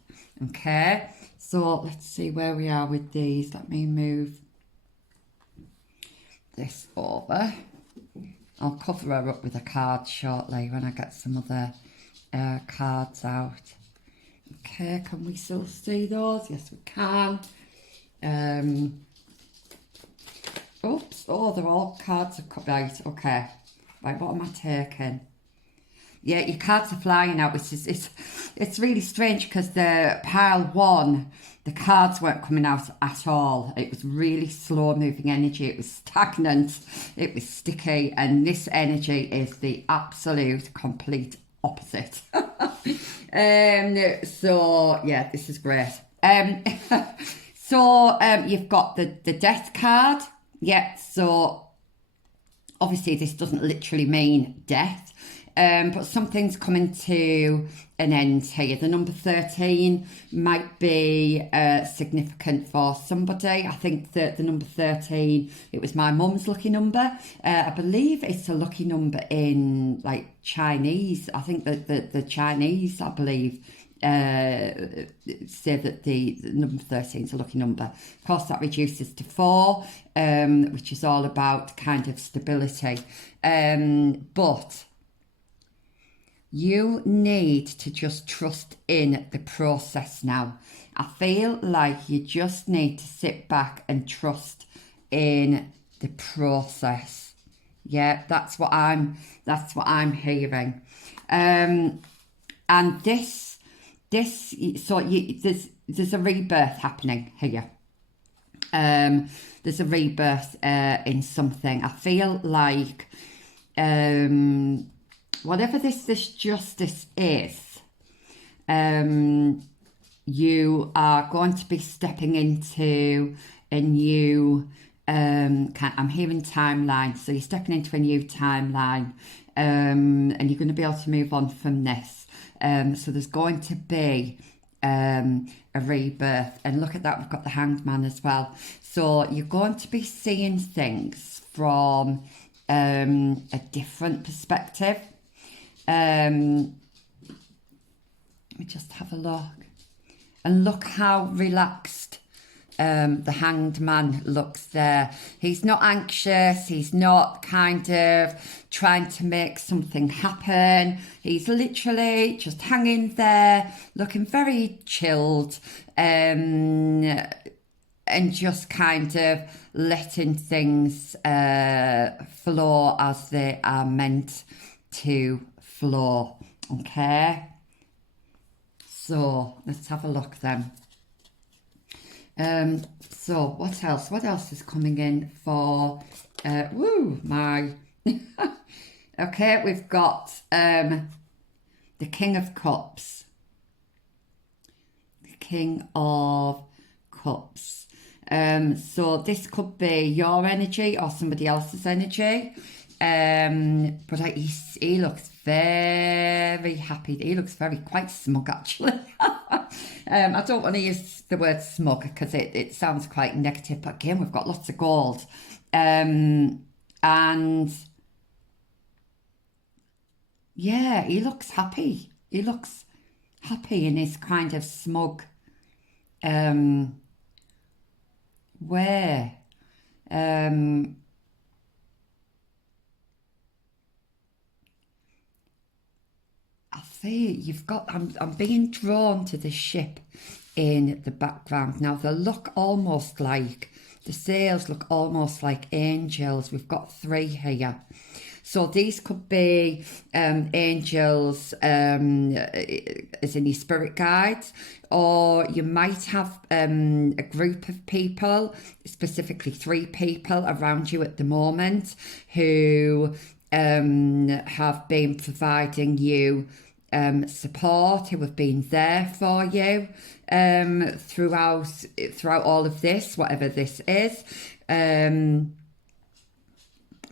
Okay, so let's see where we are with these. Let me move this over. I'll cover her up with a card shortly when I get some other cards out. Okay, can we still see those? Yes, we can. Oops, oh, they're all cards are cut. Right, okay. Right, what am I taking? Yeah, your cards are flying out, which is it's really strange, because the pile one, the cards weren't coming out at all. It was really slow moving energy. It was stagnant. It was sticky, and this energy is the absolute complete opposite. So yeah, this is great. So you've got the death card. Yeah, so obviously this doesn't literally mean death. But something's coming to an end here. The number 13 might be significant for somebody. I think that the number 13, it was my mum's lucky number. I believe it's a lucky number in like Chinese. I think that the Chinese, I believe, say that the number 13 is a lucky number. Of course, that reduces to 4, which is all about kind of stability. But you need to just trust in the process now. I feel like you just need to sit back and trust in the process. Yeah, that's what I'm hearing. And there's a rebirth happening here. There's a rebirth in something. I feel like whatever this justice is, you are going to be stepping into a new, I'm hearing timeline, so you're stepping into a new timeline, and you're going to be able to move on from this. So there's going to be a rebirth, and look at that, we've got the Hanged Man as well. So you're going to be seeing things from a different perspective. Let me just have a look. And look how relaxed the Hanged Man looks there. He's not anxious. He's not kind of trying to make something happen. He's literally just hanging there, looking very chilled, and just kind of letting things flow as they are meant to flow. Okay, so let's have a look then. So what else is coming in for okay, we've got the King of Cups. The King of Cups. So this could be your energy or somebody else's energy. But he looks very happy. He looks quite smug, actually. I don't want to use the word smug because it sounds quite negative, but again, we've got lots of gold. And yeah, he looks happy. He looks happy in his kind of smug way. I see you've got, I'm being drawn to the ship in the background. Now they look almost like, the sails look almost like angels. We've got 3 here. So these could be angels, as in your spirit guides, or you might have a group of people, specifically 3 people around you at the moment, who have been providing you support, who have been there for you throughout all of this, whatever this is.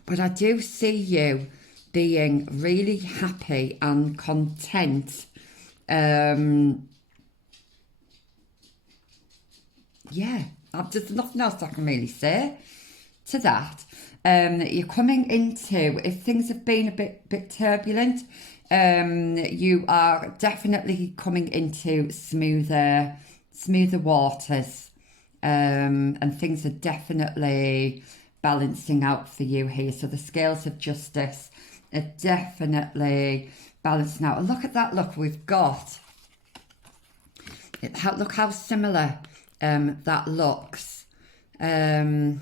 But I do see you being really happy and content. Yeah, there's nothing else I can really say to that. You're coming into, if things have been a bit turbulent, you are definitely coming into smoother waters, and things are definitely balancing out for you here. So the scales of justice are definitely balancing out. And look at that, look, we've got, look how similar that looks. Sorry,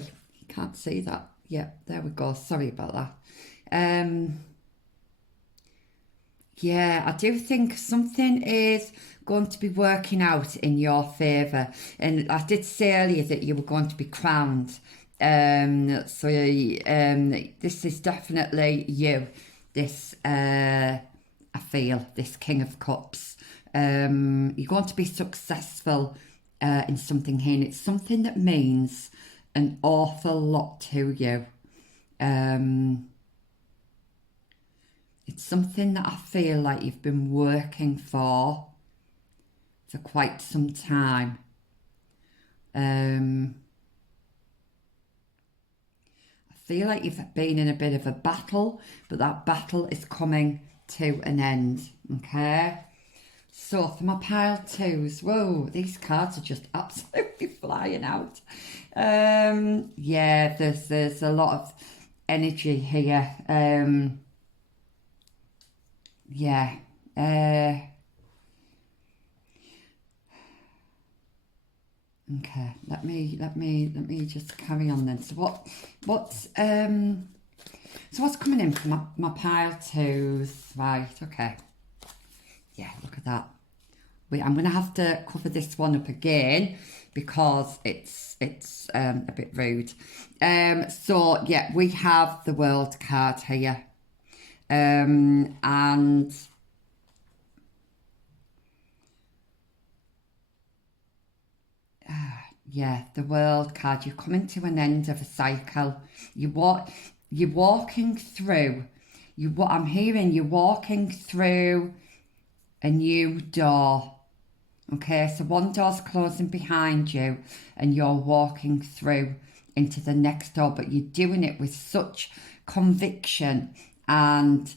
you can't see that. Yeah, there we go. Sorry about that. Yeah, I do think something is going to be working out in your favour. And I did say earlier that you were going to be crowned. So this is definitely you. This, I feel, this King of Cups. You're going to be successful in something here. And it's something that means an awful lot to you. It's something that I feel like you've been working for quite some time. I feel like you've been in a bit of a battle, but that battle is coming to an end, okay? So for my pile 2s, whoa, these cards are just absolutely flying out. Yeah, there's a lot of energy here. Yeah. Okay, let me just carry on then. So what's coming in for my pile 2s? Right, okay. Yeah, look at that. I'm going to have to cover this one up again because it's a bit rude. So yeah, we have the World card here. And yeah, the World card. You're coming to an end of a cycle. You're walking through. I'm hearing you're walking through a new door. Okay, so one door's closing behind you, and you're walking through into the next door. But you're doing it with such conviction and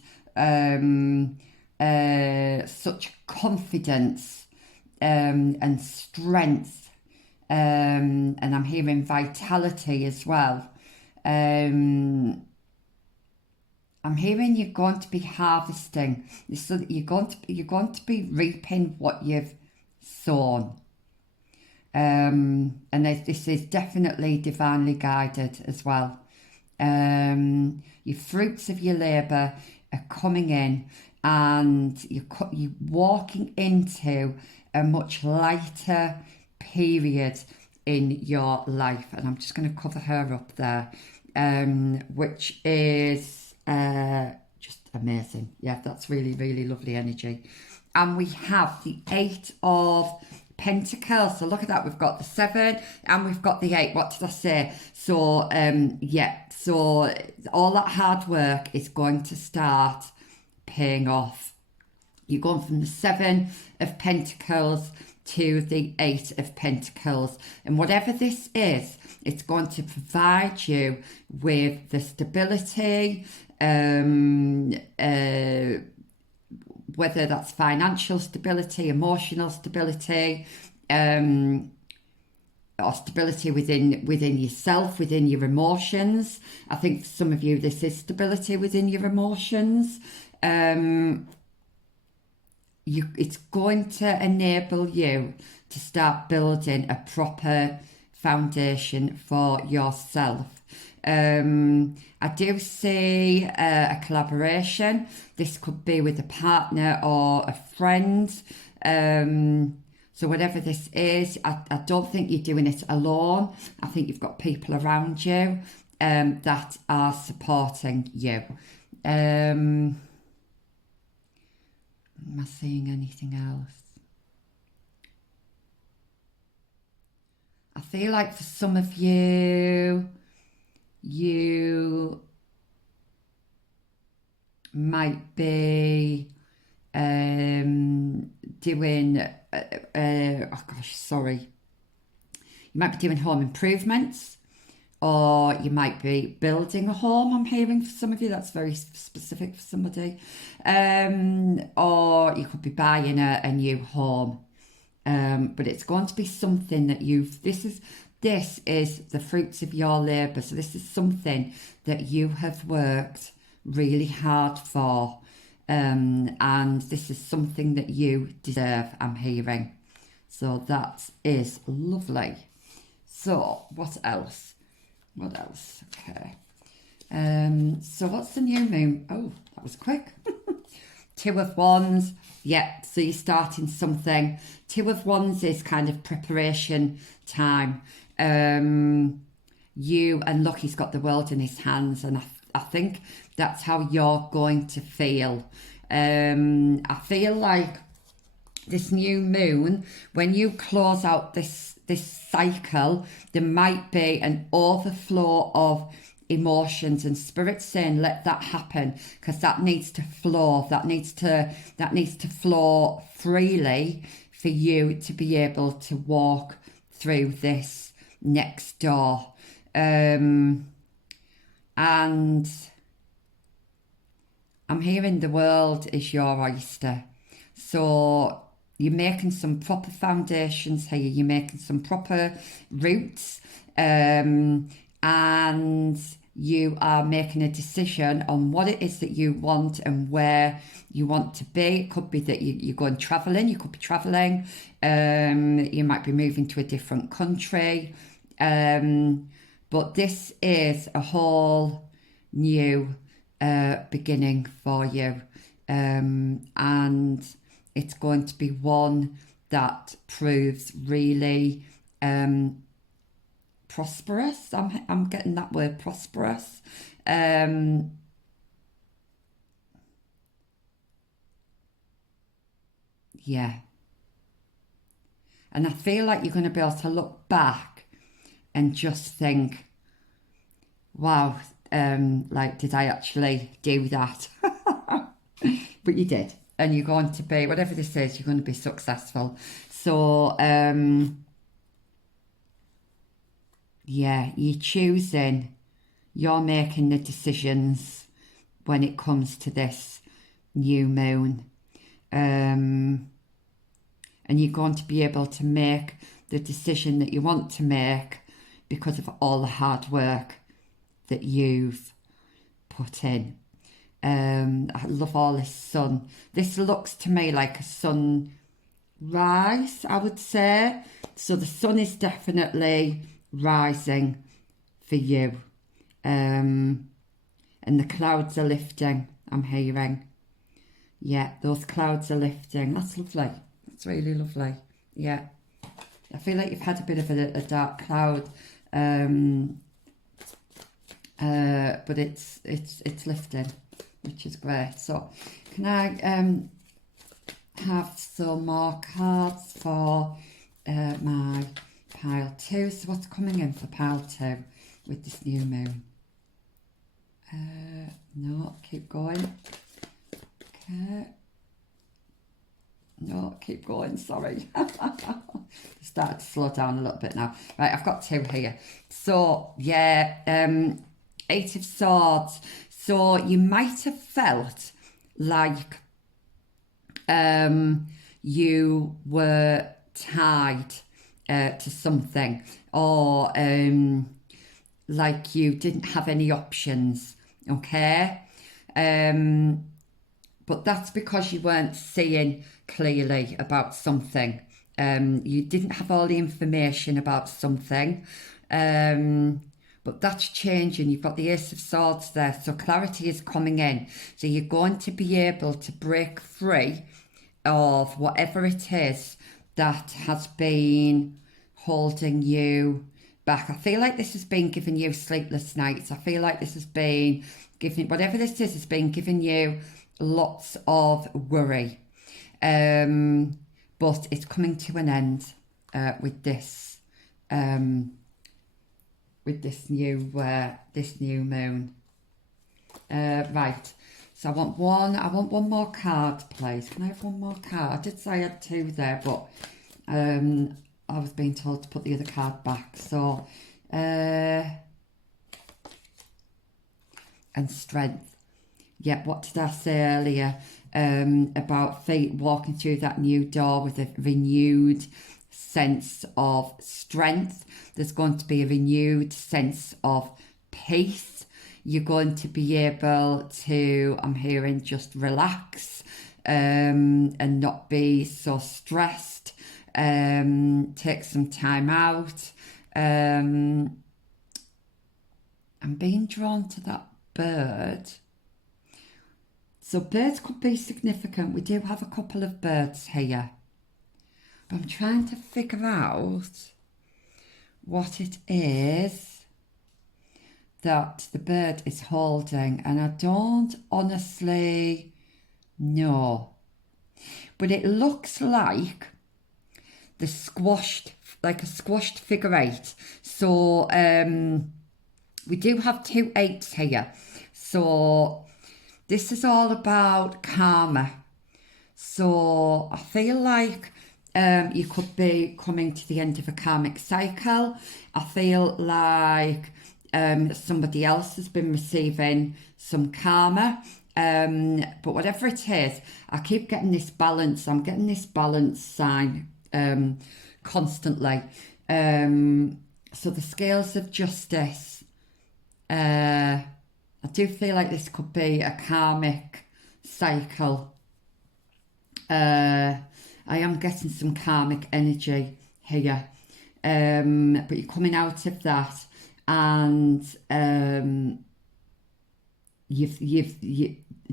such confidence and strength. And I'm hearing vitality as well. I'm hearing you're going to be harvesting. So you're going to be reaping what you've sown. And this is definitely divinely guided as well. Your fruits of your labour are coming in, and you're walking into a much lighter period in your life. And I'm just going to cover her up there, which is just amazing. Yeah, that's really, really lovely energy. And we have the 8 of Pentacles. So look at that. We've got the 7 and we've got the 8. What did I say? So yeah, so all that hard work is going to start paying off. You're going from the 7 of Pentacles to the 8 of Pentacles, and whatever this is, it's going to provide you with the stability, whether that's financial stability, emotional stability, or stability within yourself, within your emotions. I think for some of you this is stability within your emotions. It's going to enable you to start building a proper foundation for yourself. I do see a collaboration. This could be with a partner or a friend. So whatever this is, I don't think you're doing it alone. I think you've got people around you that are supporting you. Am I seeing anything else? I feel like for some of you, you might be doing, oh gosh, sorry. You might be doing home improvements, or you might be building a home. I'm hearing for some of you, that's very specific for somebody. Or you could be buying a new home. But it's going to be something that this is the fruits of your labour. So this is something that you have worked really hard for. And this is something that you deserve, I'm hearing. So that is lovely. So what else? What else? Okay. So what's the new moon? Oh, that was quick. Two of Wands. Yeah, so you're starting something. Two of Wands is kind of preparation time. You and Lucky's got the world in his hands, and I think that's how you're going to feel. I feel like this new moon, when you close out this cycle, there might be an overflow of emotions, and spirit saying let that happen, because that needs to flow, that needs to flow freely for you to be able to walk through this next door. And I'm hearing the world is your oyster. So you're making some proper foundations here, you're making some proper roots, and you are making a decision on what it is that you want and where you want to be. It could be that you're going travelling, you could be travelling, you might be moving to a different country, but this is a whole new beginning for you, and it's going to be one that proves really prosperous. I'm getting that word, prosperous. Yeah, and I feel like you're going to be able to look back and just think, wow, like, did I actually do that? But you did, and you're going to be, whatever this is, you're going to be successful. So yeah, you're choosing, you're making the decisions when it comes to this new moon. And you're going to be able to make the decision that you want to make because of all the hard work that you've put in. I love all this sun. This looks to me like a sunrise, I would say. So the sun is definitely rising for you, and the clouds are lifting, I'm hearing. Yeah, those clouds are lifting. That's lovely. That's really lovely. Yeah, I feel like you've had a bit of a dark cloud, but it's lifting, which is great. So can I have some more cards for my pile 2? So what's coming in for pile 2 with this new moon? No, keep going. Okay. No, keep going, sorry. Started to slow down a little bit now. Right, I've got 2 here. So, yeah, 8 of Swords. So you might have felt like you were tied to something, or like you didn't have any options, okay? But that's because you weren't seeing clearly about something, You didn't have all the information about something. But that's changing. You've got the Ace of Swords there, so clarity is coming in. So you're going to be able to break free of whatever it is that has been holding you back. I feel like this has been giving you sleepless nights. I feel like this has been giving, whatever this is, has been giving you lots of worry. But it's coming to an end with this new moon. Right. So I want one more card, please. Can I have one more card? I did say I had two there, but I was being told to put the other card back. So and strength. Yeah, what did I say earlier about feet walking through that new door with a renewed sense of strength? There's going to be a renewed sense of peace. You're going to be able to, I'm hearing, just relax and not be so stressed. Take some time out. I'm being drawn to that bird. So birds could be significant. We do have a couple of birds here. But I'm trying to figure out what it is that the bird is holding, and I don't honestly know. But it looks like a squashed figure eight. So we do have 2 8s here. So this is all about karma. So I feel like you could be coming to the end of a karmic cycle. I feel like somebody else has been receiving some karma. But whatever it is, I keep getting this balance. I'm getting this balance sign constantly. So the scales of justice. I do feel like this could be a karmic cycle. I am getting some karmic energy here. But you're coming out of that, and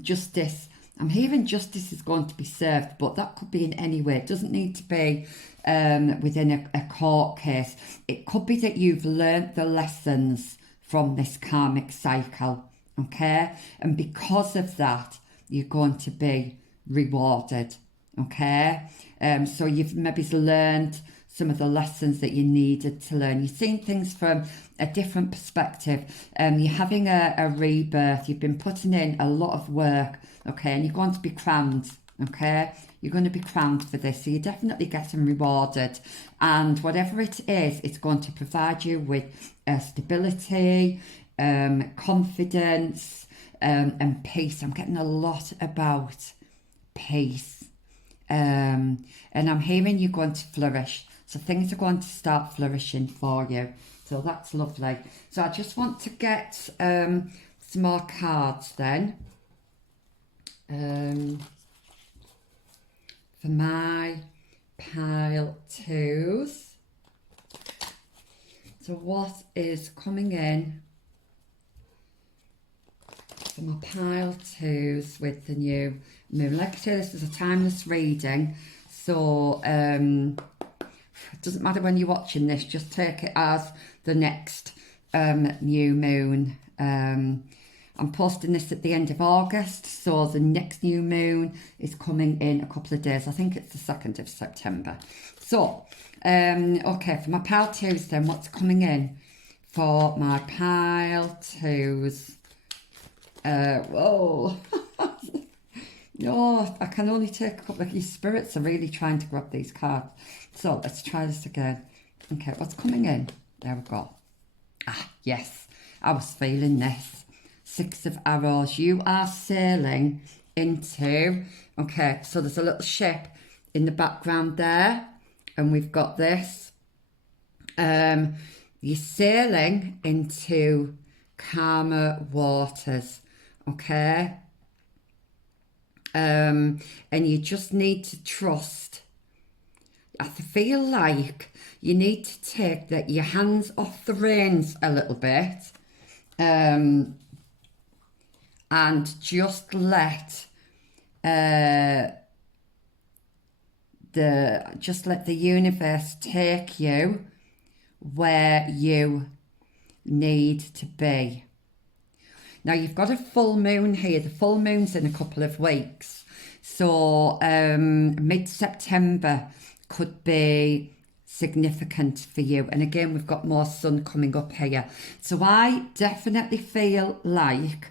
justice. I'm hearing justice is going to be served, but that could be in any way. It doesn't need to be within a court case. It could be that you've learnt the lessons from this karmic cycle, okay? And because of that, you're going to be rewarded, okay? So you've maybe learned some of the lessons that you needed to learn. You're seeing things from a different perspective. You're having a rebirth. You've been putting in a lot of work, okay? And you're going to be crowned, okay? You're going to be crowned for this. So you're definitely getting rewarded. And whatever it is, it's going to provide you with stability, confidence, and peace. I'm getting a lot about peace. And I'm hearing you're going to flourish. So things are going to start flourishing for you. So that's lovely. So I just want to get some more cards then. For my pile twos. So what is coming in for my pile twos with the new moon? Like I say, this is a timeless reading. So it doesn't matter when you're watching this, just take it as the next new moon. I'm posting this at the end of August, so the next new moon is coming in a couple of days. I think it's the 2nd of September. So, okay, for my pile twos then, what's coming in for my pile twos? Whoa. No, I can only take a couple of these spirits are really trying to grab these cards. So let's try this again. Okay, what's coming in? There we go. Ah, yes, I was feeling this. 6 of arrows. You are sailing into, okay, so there's a little ship in the background there, and we've got this. You're sailing into calmer waters, okay? And you just need to trust. I feel like you need to take your hands off the reins a little bit, and just let the universe take you where you need to be. Now you've got a full moon here. The full moon's in a couple of weeks. So mid-September could be significant for you. And again, we've got more sun coming up here. So I definitely feel like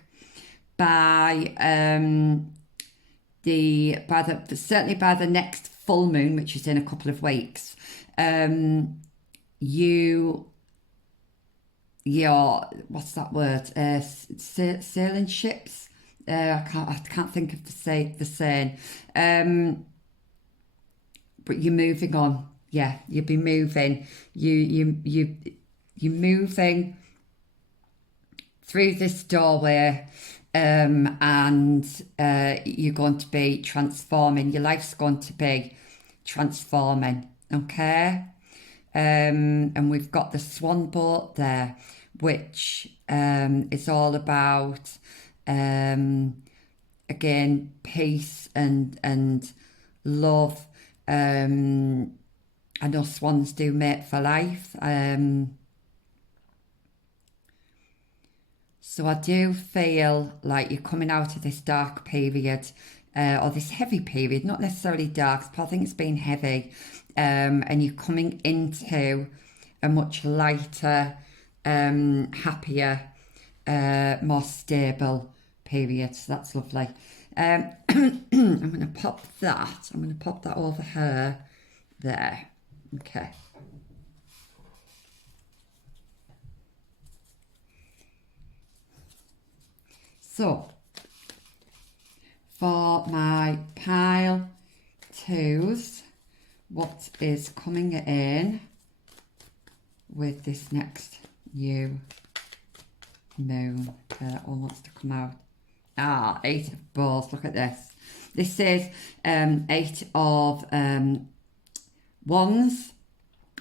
certainly by the next full moon, which is in a couple of weeks, your what's that word? Sailing ships. I can't think of the saying. But you're moving on. Yeah, you'll be moving. You're moving through this doorway, and you're going to be transforming. Your life's going to be transforming. Okay. And we've got the swan boat there, which is all about again peace and love. I know swans do mate for life. So I do feel like you're coming out of this dark period, or this heavy period, not necessarily dark, but I think it's been heavy. And you're coming into a much lighter, happier, more stable period. So that's lovely. I'm going to pop that. I'm going to pop that over her there. Okay. So, for my pile twos, what is coming in with this next new moon? That one wants to come out. Eight of balls. Look at this. This is eight of wands,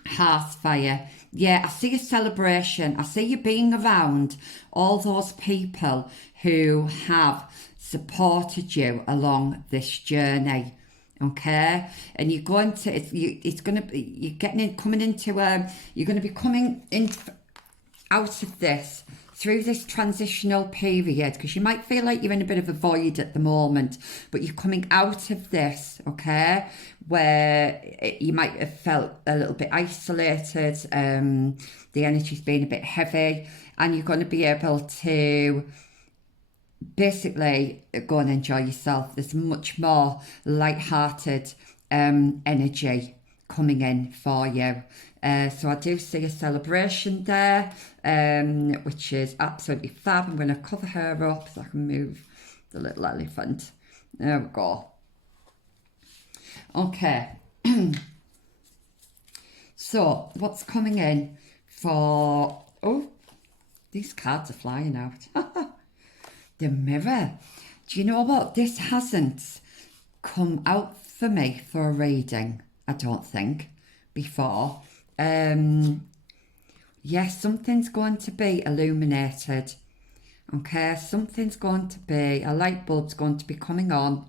hearth fire. Yeah, I see a celebration. I see you being around all those people who have supported you along this journey. Okay, and you're going to you're going to be coming in out of this through this transitional period, because you might feel like you're in a bit of a void at the moment, but you're coming out of this, okay, where you might have felt a little bit isolated, the energy's been a bit heavy, and you're going to be able to basically go and enjoy yourself. There's much more light-hearted energy coming in for you. So I do see a celebration there, which is absolutely fab. I'm going to cover her up so I can move the little elephant. There we go. Okay. So what's coming in for... Oh, these cards are flying out. The mirror. Do you know what? This hasn't come out for me for a reading, I don't think, before. Yes, something's going to be illuminated. Okay, something's going to be, a light bulb's going to be coming on.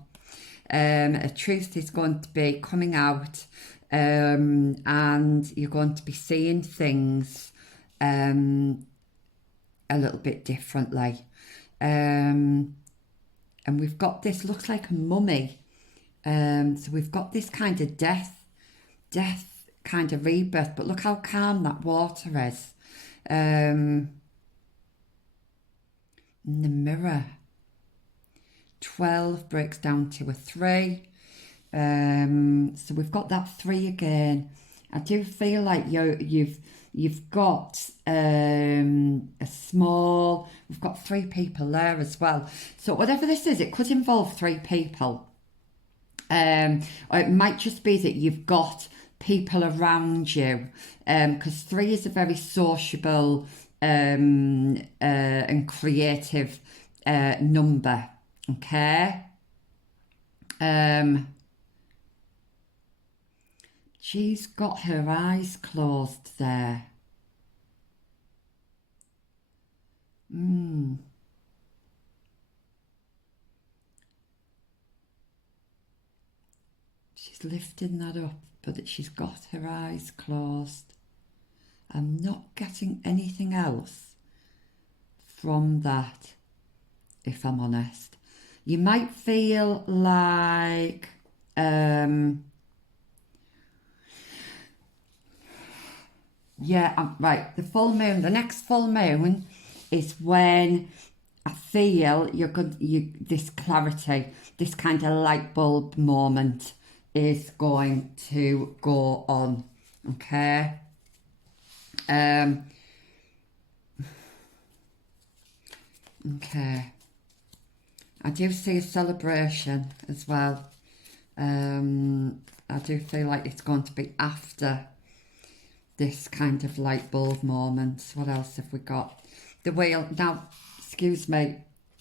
A truth is going to be coming out. And you're going to be seeing things a little bit differently. And we've got this, looks like a mummy. So we've got this kind of death kind of rebirth, but look how calm that water is. In the mirror, 12 breaks down to a 3. So we've got that 3 again. I do feel like you've got we've got 3 people there as well. So whatever this is, it could involve 3 people. Or it might just be that you've got people around you, because 3 is a very sociable and creative number. Okay. She's got her eyes closed there. She's lifting that up, but she's got her eyes closed. I'm not getting anything else from that, if I'm honest. You might feel like right, the full moon, the next full moon is when I feel this clarity, this kind of light bulb moment is going to go on. Okay. Okay. I do see a celebration as well. I do feel like it's going to be after this kind of light bulb moment. What else have we got? The wheel. Now, excuse me.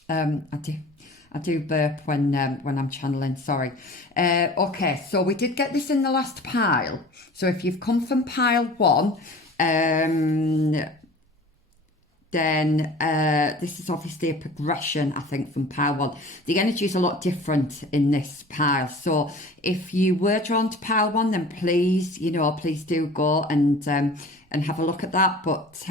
I do burp when I'm channeling. Sorry. Okay, so we did get this in the last pile. So if you've come from pile 1, then this is obviously a progression, I think, from pile 1. The energy is a lot different in this pile. So if you were drawn to pile 1, then please, please do go and have a look at that. But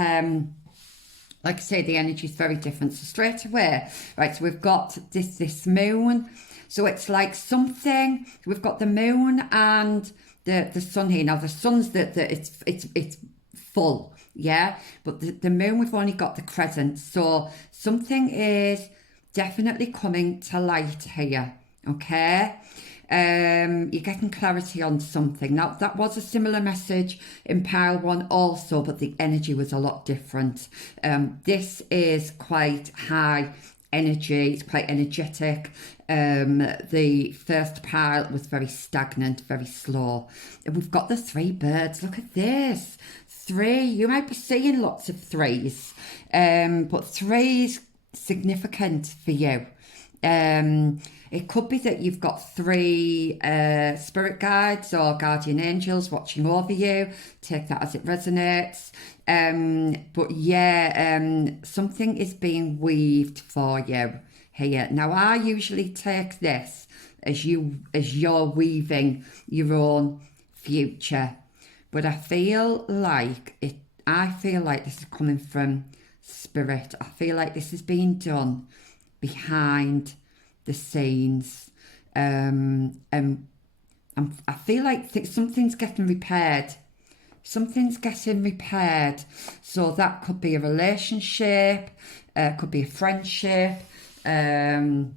like I say, the energy is very different. So straight away, right, so we've got this moon. So it's like something, we've got the moon and the sun here. Now the sun's it's full, yeah, but the moon, we've only got the crescent. So something is definitely coming to light here, okay? You're getting clarity on something. Now, that was a similar message in pile 1 also, but the energy was a lot different. This is quite high energy, it's quite energetic. The first pile was very stagnant, very slow. And we've got the 3 birds. Look at this. 3, you might be seeing lots of 3s, but 3 is significant for you. It could be that you've got 3 spirit guides or guardian angels watching over you. Take that as it resonates. But yeah, something is being weaved for you here. Now, I usually take this as you're weaving your own future, but I feel like this is coming from spirit. I feel like this is being done behind the scenes. I feel like something's getting repaired. Something's getting repaired. So that could be a relationship, could be a friendship. It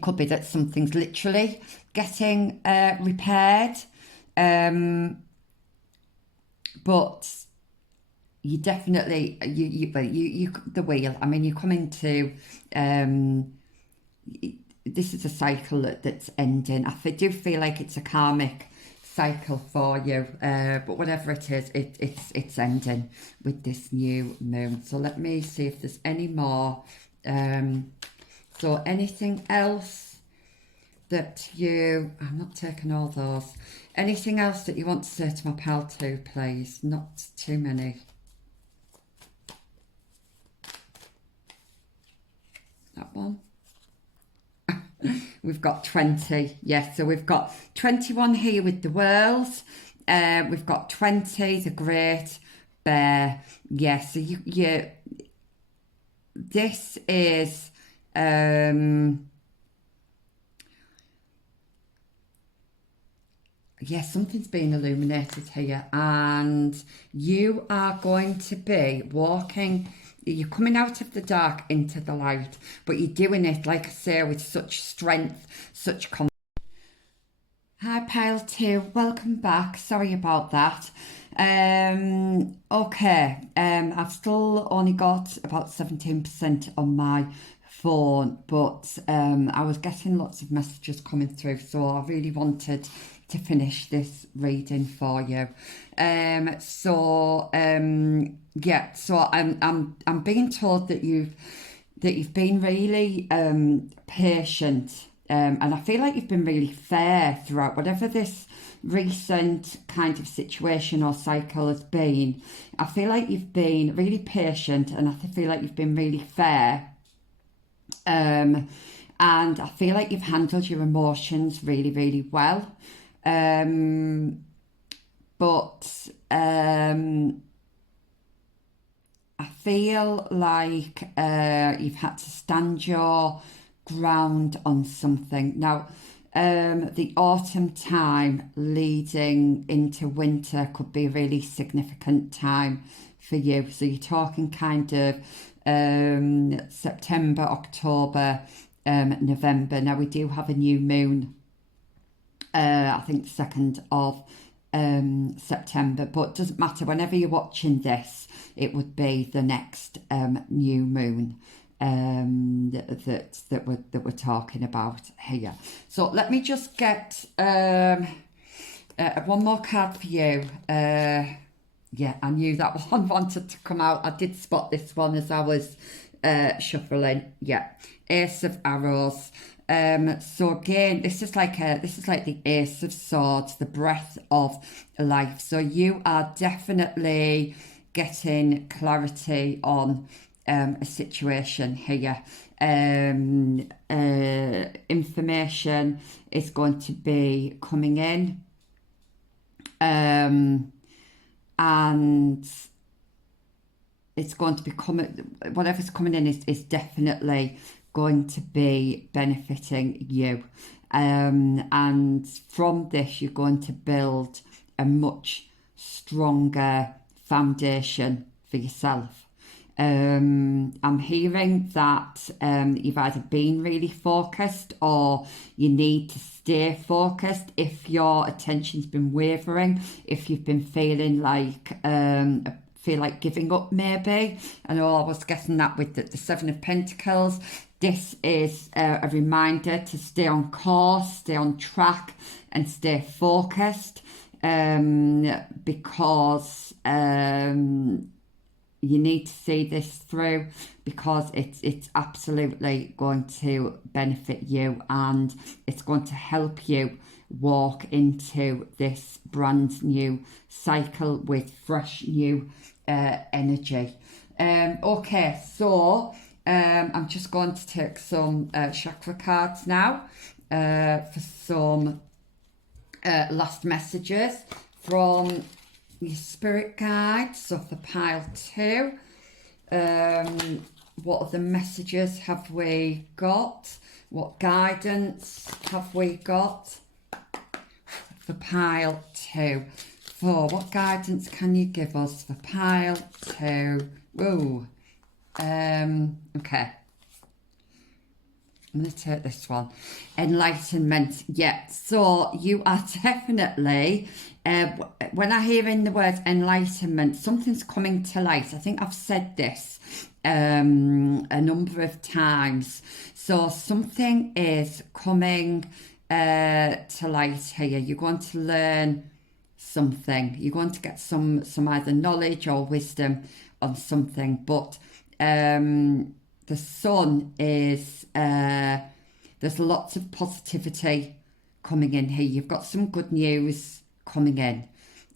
could be that something's literally getting repaired. But you definitely you the wheel. I mean, you come into this is a cycle that's ending. I do feel like it's a karmic cycle for you, but whatever it is, it's ending with this new moon. So let me see if there's any more. So anything else that I'm not taking all those. Anything else that you want to say to my pal too, please? Not too many. That one. We've got 20. Yes, so we've got 21 here with the world. We've got 20, the great bear. Yes, so this is yes, something's being illuminated here, and you are going to be walking. You're coming out of the dark into the light, but you're doing it, like I say, with such strength, such confidence. Hi, Pile 2. Welcome back. Sorry about that. Okay. I've still only got about 17% on my phone, but I was getting lots of messages coming through, so I really wanted to finish this reading for you. Yeah, so I'm being told that you've been really patient, and I feel like you've been really fair throughout whatever this recent kind of situation or cycle has been, I feel like you've been really patient, and I feel like you've been really fair. And I feel like you've handled your emotions really, really well. But I feel like you've had to stand your ground on something. Now, the autumn time leading into winter could be a really significant time for you. So you're talking kind of September, October, November. Now we do have a new moon, I think the 2nd of September, but it doesn't matter. Whenever you're watching this, it would be the next new moon that we're talking about here. So let me just get one more card for you. Yeah, I knew that one wanted to come out. I did spot this one as I was shuffling. Yeah, Ace of Arrows. So again, this is like the Ace of Swords, the breath of life. So you are definitely getting clarity on a situation here. Information is going to be coming in. And it's going to be whatever's coming in is definitely going to be benefiting you. And from this, you're going to build a much stronger foundation for yourself. I'm hearing that you've either been really focused or you need to stay focused. If your attention's been wavering, if you've been feeling like giving up, maybe. I know I was getting that with the Seven of Pentacles. This is a reminder to stay on course, stay on track, and stay focused, because you need to see this through, because it's absolutely going to benefit you, and it's going to help you walk into this brand new cycle with fresh new energy. Okay, so I'm just going to take some chakra cards now for some last messages from your spirit guides. So for pile 2, what other messages have we got? What guidance have we got for pile 2? What guidance can you give us for pile 2? Ooh. Okay. I'm going to take this one. Enlightenment. Yeah. So you are definitely, when I hear in the words enlightenment, something's coming to light. I think I've said this a number of times. So something is coming to light here. You're going to learn something. You're going to get some either knowledge or wisdom on something. But the sun is, there's lots of positivity coming in here. You've got some good news coming in,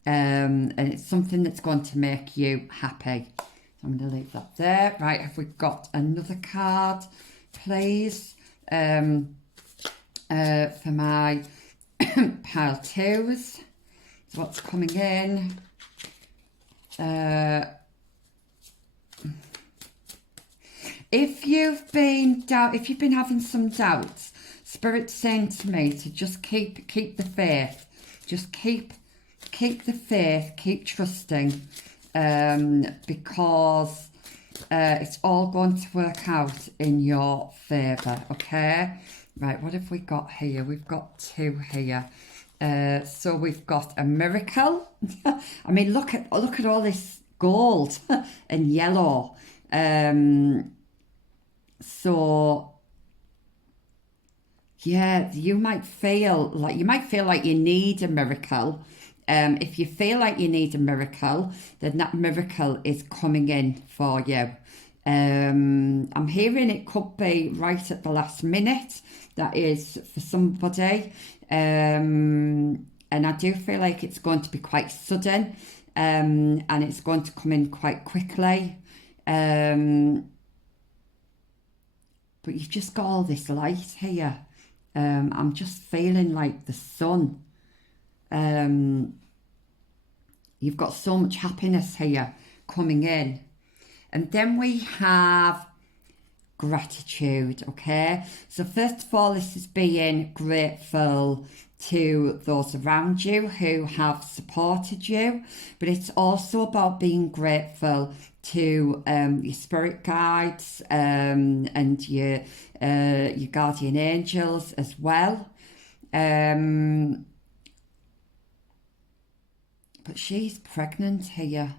and it's something that's going to make you happy. So I'm going to leave that there. Right, have we got another card, please, for my pile 2s? So what's coming in? If you've been having some doubts, Spirit's saying to me to just keep the faith. Just keep the faith, keep trusting, because it's all going to work out in your favour, okay? Right, what have we got here? We've got 2 here. So we've got a miracle. I mean, look at all this gold and yellow. So yeah, you might feel like you need a miracle. If you feel like you need a miracle, then that miracle is coming in for you. I'm hearing it could be right at the last minute. That is for somebody. And and I do feel like it's going to be quite sudden, and it's going to come in quite quickly. But you've just got all this light here. I'm just feeling like the sun. You've got so much happiness here coming in. And then we have gratitude, okay? So first of all, this is being grateful to those around you who have supported you, but it's also about being grateful to your spirit guides and your guardian angels as well. But she's pregnant here.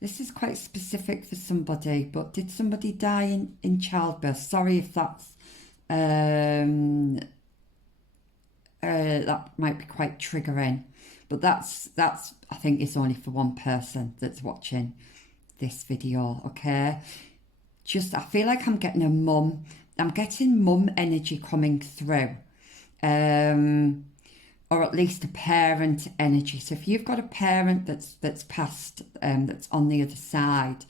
This is quite specific for somebody, but did somebody die in childbirth? Sorry if that's that might be quite triggering, but that's I think it's only for one person that's watching this video, okay? Just, I feel like I'm getting I'm getting mum energy coming through, or at least a parent energy. So if you've got a parent that's passed, that's on the other side,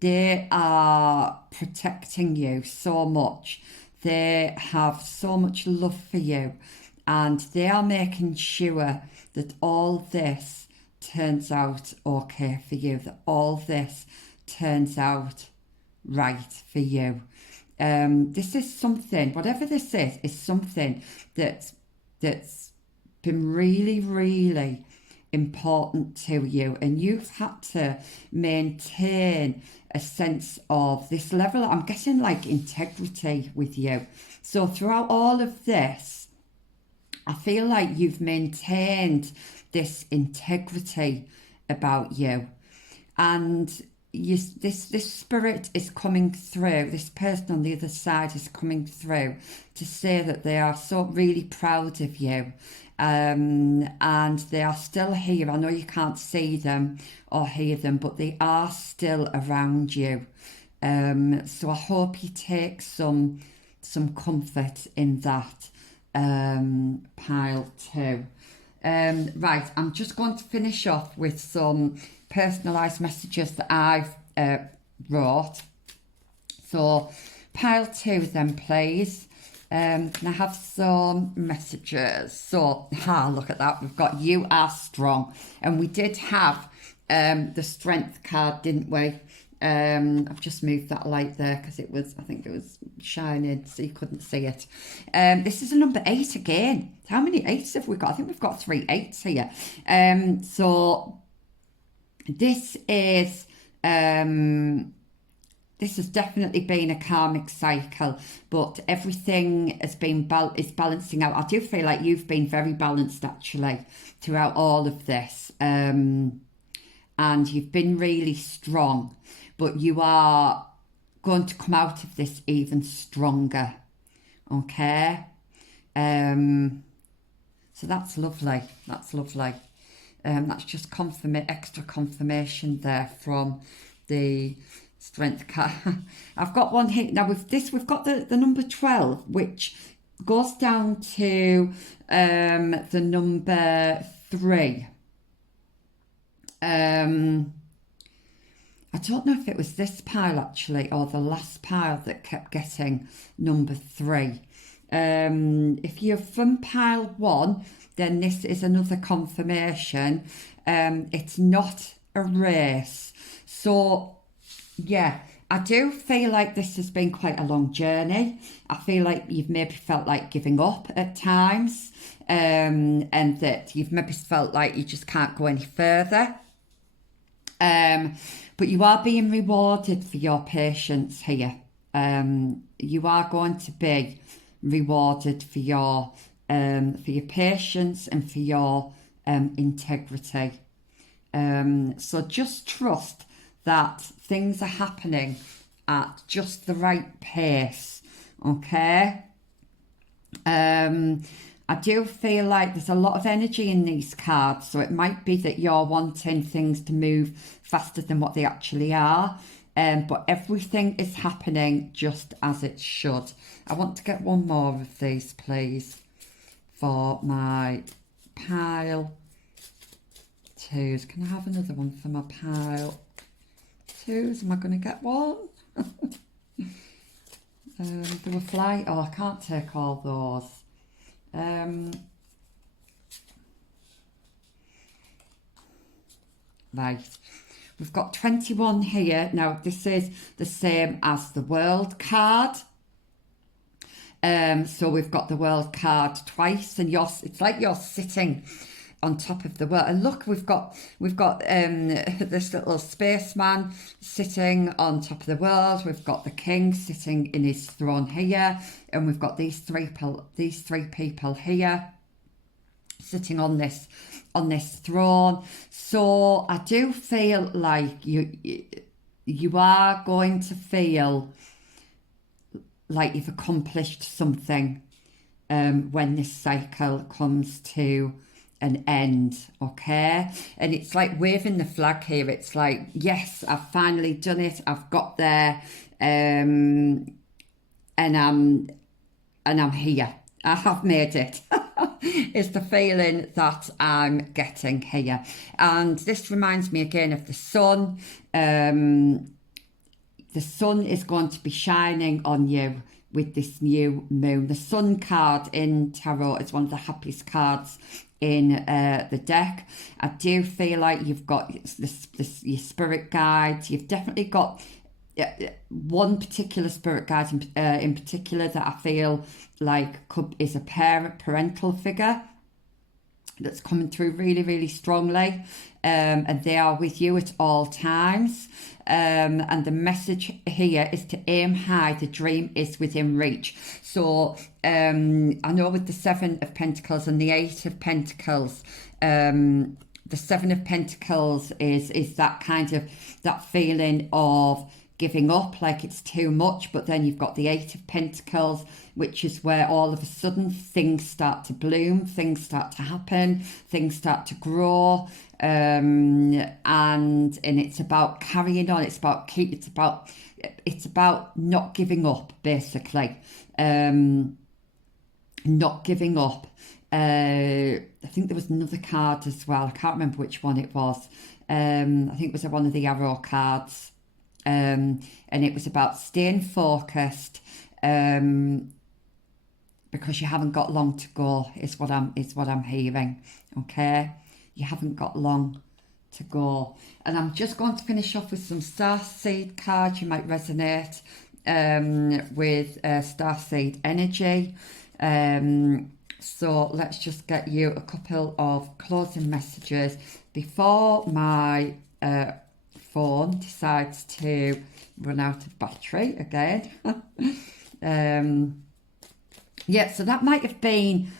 they are protecting you so much. They have so much love for you, and they are making sure that all this turns out okay for you, that all this turns out right for you. This is something, whatever this is something that's been really, really important to you, and you've had to maintain a sense of this level. I'm getting like integrity with you. So throughout all of this, I feel like you've maintained this integrity about you, and this spirit is coming through. This person on the other side is coming through to say that they are so really proud of you, and they are still here. I know you can't see them or hear them, but they are still around you. So I hope you take some comfort in that. Pile 2. Right, I'm just going to finish off with some personalised messages that I've wrote. So pile 2 then, please. Can I have some messages? So, look at that. We've got you are strong. And we did have the strength card, didn't we? I've just moved that light there because I think it was shining so you couldn't see it. This is a number 8 again. How many 8s have we got? I think we've got 3 8s here. So this is this has definitely been a karmic cycle, but everything has been is balancing out. I do feel like you've been very balanced actually throughout all of this, and you've been really strong. But you are going to come out of this even stronger, okay? So that's lovely. That's lovely. That's just extra confirmation there from the strength card. I've got one here now. With this, we've got the number 12, which goes down to the number 3. I don't know if it was this pile actually or the last pile that kept getting number 3. If you're from pile 1, then this is another confirmation. It's not a race. So, yeah, I do feel like this has been quite a long journey. I feel like you've maybe felt like giving up at times, and that you've maybe felt like you just can't go any further. But you are being rewarded for your patience here. You are going to be rewarded for your patience and for your integrity. So just trust that things are happening at just the right pace, okay? I do feel like there's a lot of energy in these cards, so it might be that you're wanting things to move faster than what they actually are. but everything is happening just as it should. I want to get one more of these, please, for my pile twos. Can I have another one for my pile twos? Am I going to get one? There were fly. Oh, I can't take all those. Right. We've got 21 here. Now, this is the same as the world card. So we've got the world card twice, and it's like you're sitting on top of the world. And look, we've got this little spaceman sitting on top of the world. We've got the king sitting in his throne here, and we've got these three people here sitting on this throne. So I do feel like you are going to feel like you've accomplished something when this cycle comes to an end, okay? And it's like waving the flag here. It's like, yes, I've finally done it. I've got there, and I'm here. I have made it. Is the feeling that I'm getting here. And this reminds me again of the sun. The sun is going to be shining on you with this new moon. The sun card in tarot is one of the happiest cards in the deck. I do feel like you've got your spirit guides. You've definitely got one particular spirit guide in particular that I feel like is a parental figure that's coming through really, really strongly, and they are with you at all times. And the message here is to aim high. The dream is within reach. So I know with the Seven of Pentacles and the Eight of Pentacles, the Seven of Pentacles is that kind of that feeling of giving up, like it's too much. But then you've got the Eight of Pentacles, which is where all of a sudden things start to bloom, things start to happen, things start to grow, and it's about carrying on. It's about not giving up, basically. Not giving up. I think there was another card as well. I can't remember which one it was. I think it was one of the arrow cards. And it was about staying focused, because you haven't got long to go, is what I'm hearing. Okay, you haven't got long to go. And I'm just going to finish off with some starseed cards. You might resonate with starseed energy. So let's just get you a couple of closing messages before my phone decides to run out of battery again. Yeah, so that might have been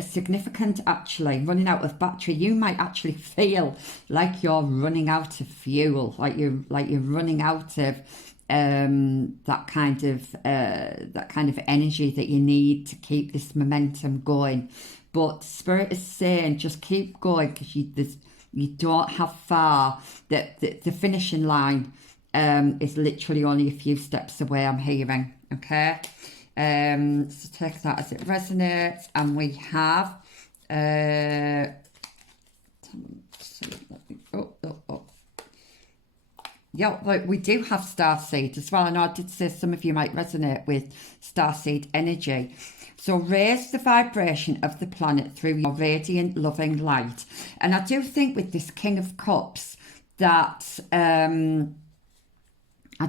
significant, actually, running out of battery. You might actually feel like you're running out of fuel, like you're running out of that kind of energy that you need to keep this momentum going. But Spirit is saying just keep going, because you don't have far. That the finishing line is literally only a few steps away, I'm hearing. Okay, so take that as it resonates. And we have yeah, like we do have starseed as well. I know I did say some of you might resonate with starseed energy. So raise the vibration of the planet through your radiant, loving light. And I do think with this King of Cups that I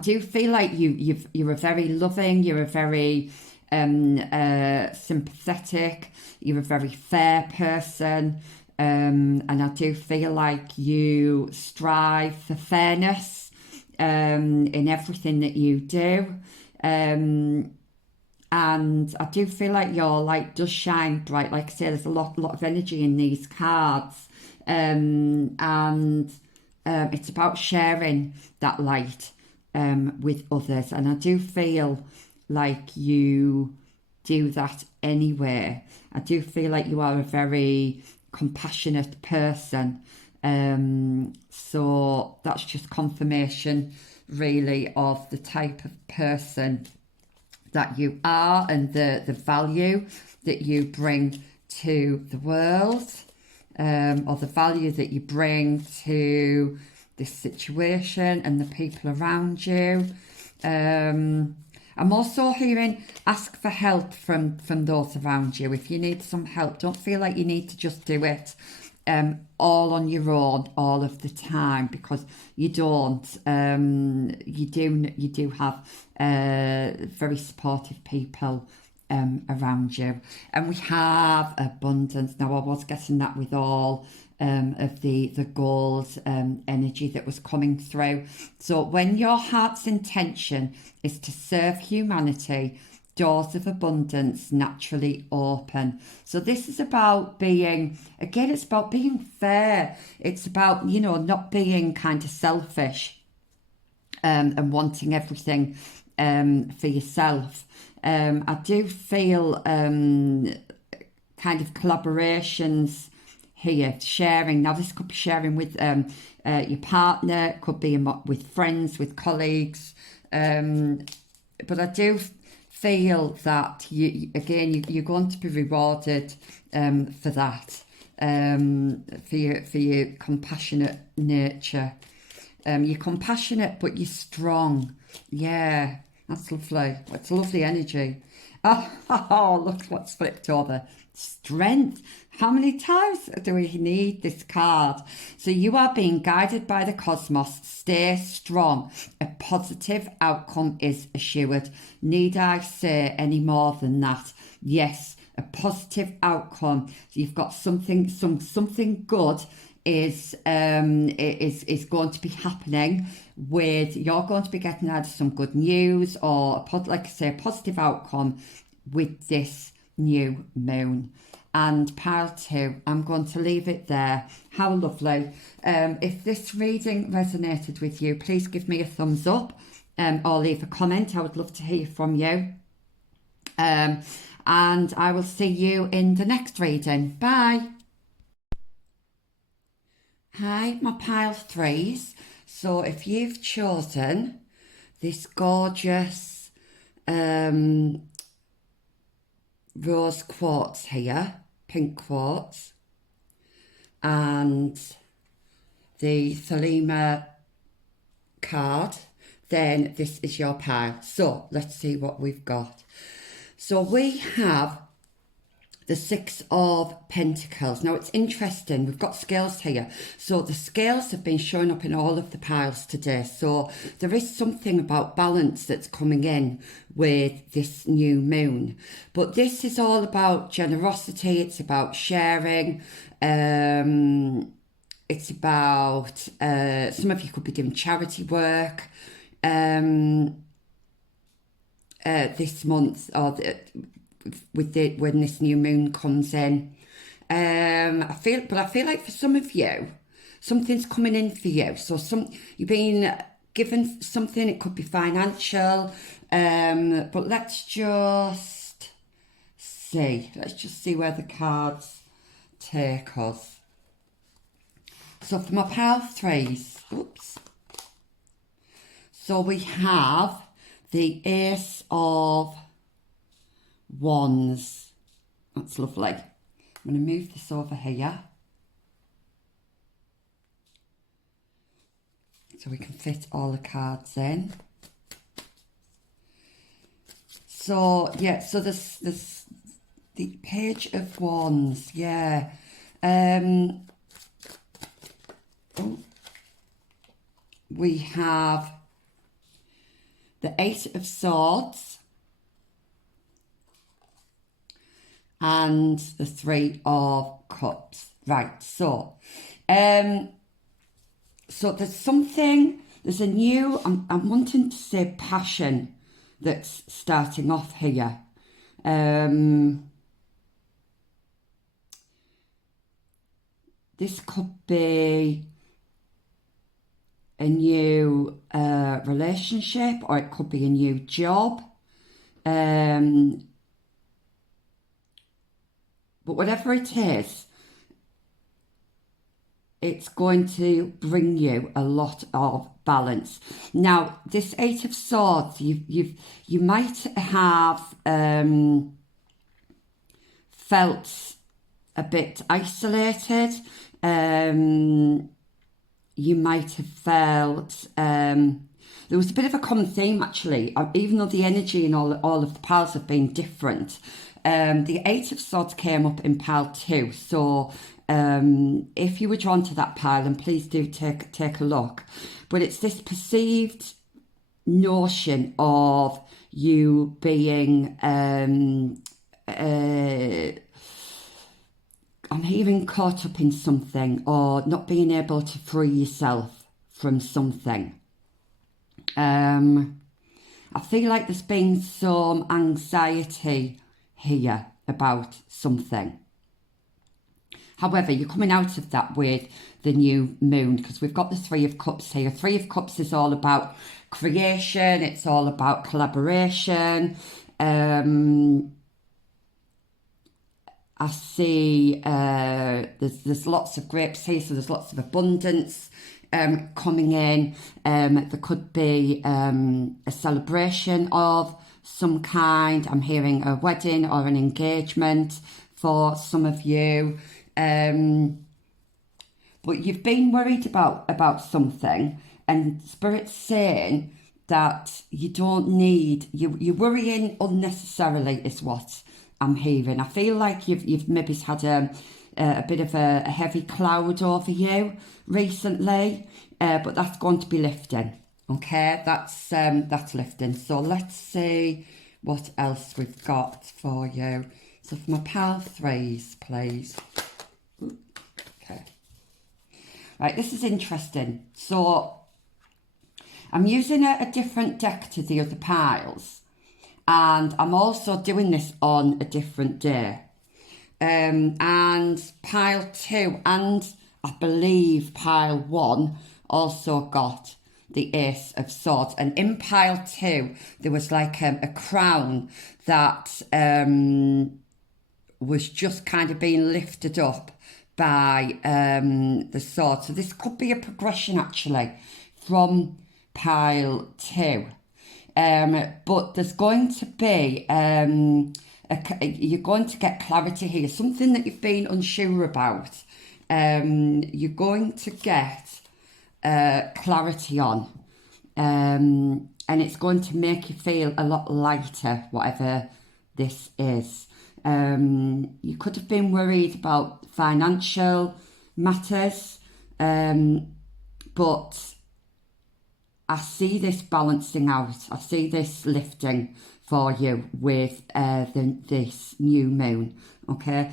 do feel like you're a very loving, you're a very sympathetic, you're a very fair person. And I do feel like you strive for fairness in everything that you do. And I do feel like your light does shine bright. Like I say, there's a lot of energy in these cards. And it's about sharing that light with others. And I do feel like you do that anyway. I do feel like you are a very compassionate person. So that's just confirmation really of the type of person that you are and the value that you bring to the world, or the value that you bring to this situation and the people around you. I'm also hearing ask for help from those around you. If you need some help, don't feel like you need to just do it all on your own all of the time, because you don't. You do have very supportive people around you, and we have abundance. Now, I was getting that with all of the gold energy that was coming through. So when your heart's intention is to serve humanity, doors of abundance naturally open. So this is about being, again, it's about being fair. It's about, not being kind of selfish and wanting everything for yourself. I do feel kind of collaborations here, sharing. Now, this could be sharing with your partner, could be with friends, with colleagues. But I do feel that you're going to be rewarded for that, for your compassionate nature. You're compassionate, but you're strong. Yeah, that's lovely. It's a lovely energy. Oh, look what's flipped over. Strength. How many times do we need this card? So you are being guided by the cosmos. Stay strong. A positive outcome is assured. Need I say any more than that? Yes, a positive outcome. So you've got something good is going to be happening with, you're going to be getting either some good news or, like I say, a positive outcome with this new moon. And pile 2, I'm going to leave it there. How lovely. If this reading resonated with you, please give me a thumbs up or leave a comment. I would love to hear from you. And I will see you in the next reading. Bye. Hi, my pile 3s. So if you've chosen this gorgeous rose quartz here, pink quartz, and the Thelema card, then this is your pile. So let's see what we've got. So we have the 6 of Pentacles. Now it's interesting, we've got scales here. So the scales have been showing up in all of the piles today. So there is something about balance that's coming in with this new moon. But this is all about generosity, it's about sharing. It's about, some of you could be doing charity work this month, or when this new moon comes in. I feel like for some of you, something's coming in for you. So you've been given something. It could be financial, but let's just see. Let's just see where the cards take us. So for my pile 3s, oops. So we have the Ace of Wands. That's lovely. I'm going to move this over here so we can fit all the cards in. So yeah, so there's the Page of Wands. Yeah. We have the 8 of Swords and the 3 of Cups. Right, so there's a new, I'm wanting to say passion that's starting off here. This could be a new relationship, or it could be a new job. But whatever it is, it's going to bring you a lot of balance. Now, this Eight of Swords, you might have felt a bit isolated. You might have felt there was a bit of a common theme actually, even though the energy in all of the piles have been different. The Eight of Swords came up in pile 2, so if you were drawn to that pile, and please do take a look, but it's this perceived notion of you being I'm hearing caught up in something, or not being able to free yourself from something. I feel like there's been some anxiety here about something. However, you're coming out of that with the new moon, because we've got the Three of Cups here. Three of Cups is all about creation. It's all about collaboration. I see there's lots of grapes here, so there's lots of abundance coming in. There could be a celebration of some kind. I'm hearing a wedding or an engagement for some of you. But you've been worried about something, and Spirit's saying that you don't need, you're worrying unnecessarily is what I'm hearing. I feel like you've maybe had a bit of a heavy cloud over you recently, but that's going to be lifting. Okay, that's lifting. So let's see what else we've got for you. So for my pile 3s, please. Okay. Right, this is interesting. So I'm using a different deck to the other piles, and I'm also doing this on a different day. And pile 2 and I believe pile 1 also got the Ace of Swords. And in pile 2, there was like a crown that was just kind of being lifted up by the sword. So this could be a progression actually from pile 2. But there's going to be, you're going to get clarity here, something that you've been unsure about. You're going to get clarity on, and it's going to make you feel a lot lighter, whatever this is. You could have been worried about financial matters, but I see this balancing out. I see this lifting for you with this new moon. Okay,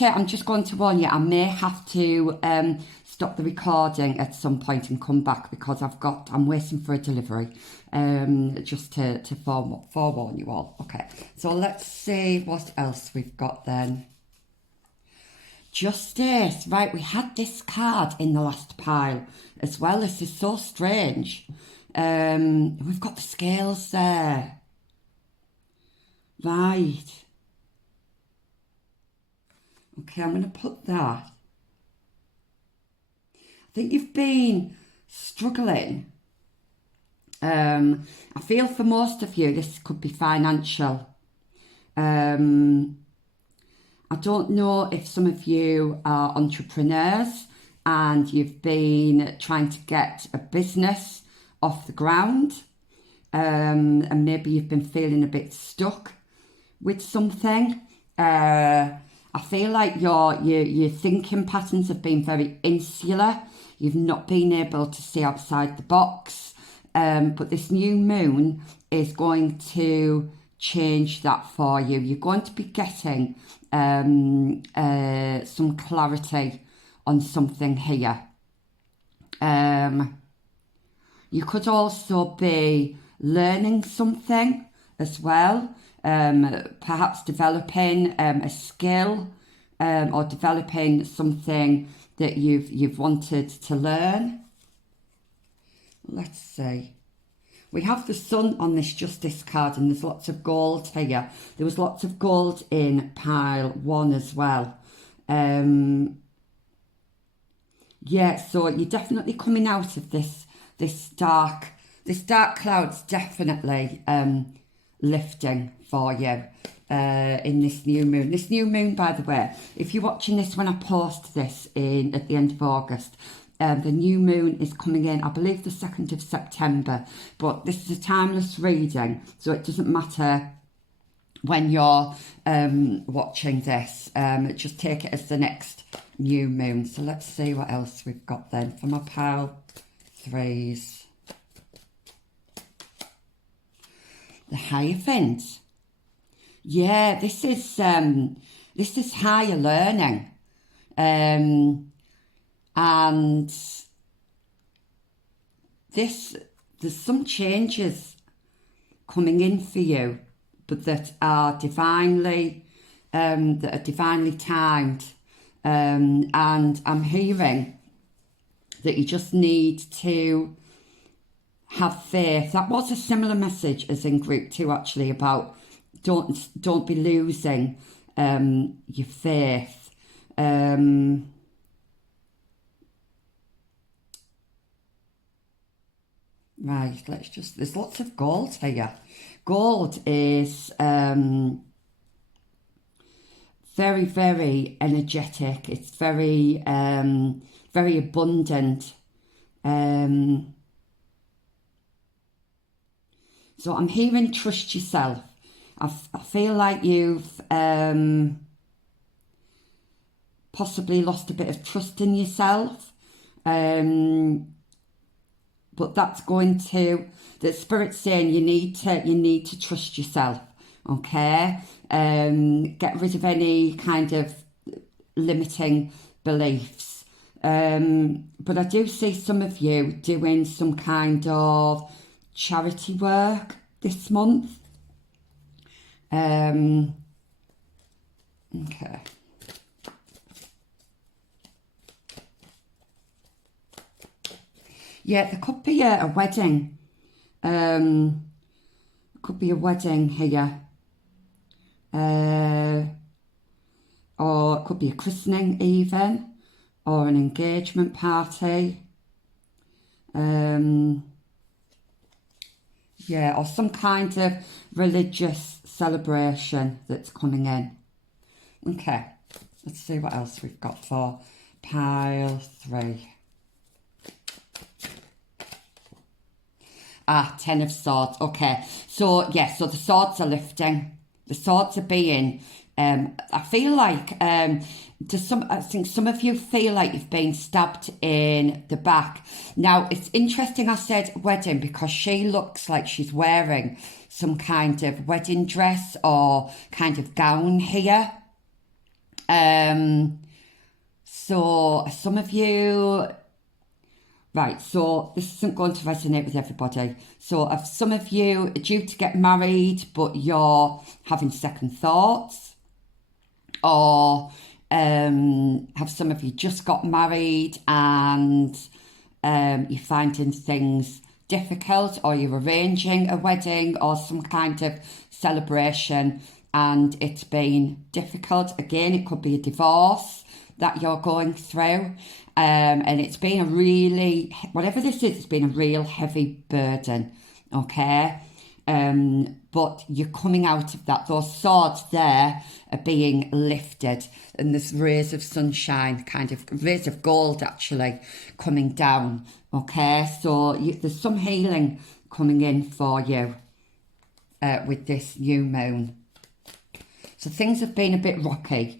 I'm just going to warn you, I may have to stop the recording at some point and come back, because I'm waiting for a delivery. Just to forewarn you all. Okay, so let's see what else we've got then. Justice. Right, we had this card in the last pile as well. This is so strange. We've got the scales there. Right. Okay, I'm going to put that. I think you've been struggling. I feel for most of you this could be financial. I don't know if some of you are entrepreneurs and you've been trying to get a business off the ground, and maybe you've been feeling a bit stuck with something. I feel like your thinking patterns have been very insular. You've not been able to see outside the box, but this new moon is going to change that for you. You're going to be getting some clarity on something here. You could also be learning something as well, perhaps developing a skill, or developing something that you've wanted to learn. Let's see. We have the sun on this Justice card, and there's lots of gold here. There was lots of gold in pile 1 as well. Yeah, so you're definitely coming out of this dark cloud's definitely lifting for you in this new moon. This new moon, by the way, if you're watching this when I post this in at the end of August, the new moon is coming in, I believe, the 2nd of September. But this is a timeless reading, so it doesn't matter when you're watching this. Just take it as the next new moon. So let's see what else we've got then for my pile threes. The Hierophant. Yeah, this is higher learning, and there's some changes coming in for you, but that are divinely timed, and I'm hearing that you just need to have faith. That was a similar message as in group 2, actually, about don't be losing your faith. Right, there's lots of gold here. Gold is very, very energetic. It's very, very abundant. So I'm hearing trust yourself. I feel like you've possibly lost a bit of trust in yourself. But that's the Spirit's saying you need to trust yourself, okay? Get rid of any kind of limiting beliefs. But I do see some of you doing some kind of charity work this month. Okay. Yeah, there could be a wedding. Could be a wedding here. Or it could be a christening even, or an engagement party. Yeah, or some kind of religious celebration that's coming in. Okay, let's see what else we've got for pile 3. 10 of Swords. Okay, so yeah, so the swords are lifting. The swords are being, I feel like, I think some of you feel like you've been stabbed in the back. Now, it's interesting I said wedding, because she looks like she's wearing some kind of wedding dress or kind of gown here. So some of you... Right, so this isn't going to resonate with everybody. So if some of you are due to get married, but you're having second thoughts, or have some of you just got married and you're finding things difficult, or you're arranging a wedding or some kind of celebration and it's been difficult. Again, it could be a divorce that you're going through. And it's been a really, whatever this is, it's been a real heavy burden, okay? But you're coming out of that. Those swords there are being lifted, and there's rays of sunshine, kind of rays of gold actually, coming down, okay? So there's some healing coming in for you with this new moon. So things have been a bit rocky.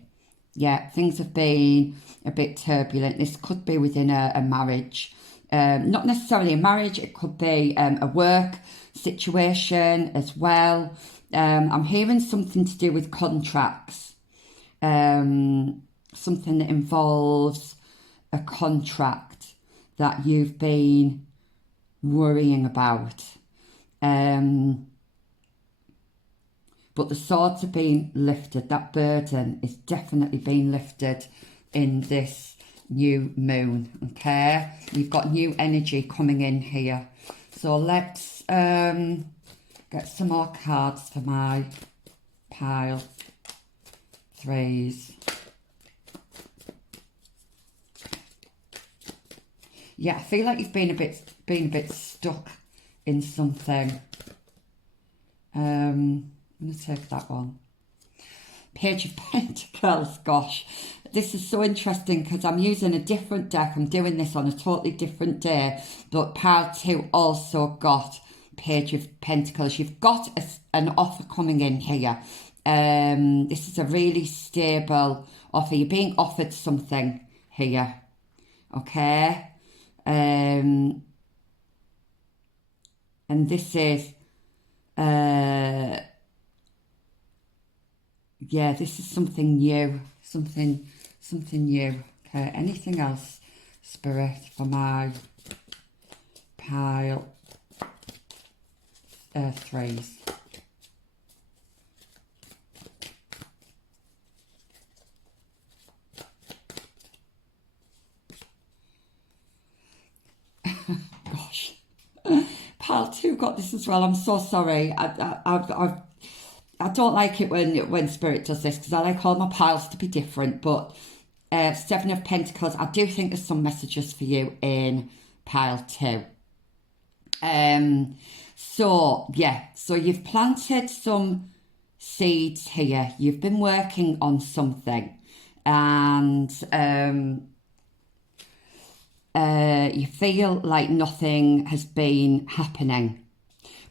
Yeah, things have been a bit turbulent. This could be within a marriage. Not necessarily a marriage, it could be a work situation as well. I'm hearing something to do with contracts. Something that involves a contract that you've been worrying about. But the swords are being lifted. That burden is definitely being lifted in this new moon, okay? You've got new energy coming in here. So let's get some more cards for my pile 3s. Yeah, I feel like you've been a bit stuck in something. I'm going to take that one. Page of Pentacles, gosh. This is so interesting because I'm using a different deck. I'm doing this on a totally different day. But pile 2 also got Page of Pentacles. You've got an offer coming in here. This is a really stable offer. You're being offered something here. Okay? And this is... yeah, this is something new, something new. Okay, anything else, Spirit, for my pile 3s? Gosh, pile 2 got this as well. I'm so sorry. I don't like it when Spirit does this because I like all my piles to be different. But 7 of Pentacles, I do think there's some messages for you in pile 2. So yeah, so you've planted some seeds here. You've been working on something, and you feel like nothing has been happening,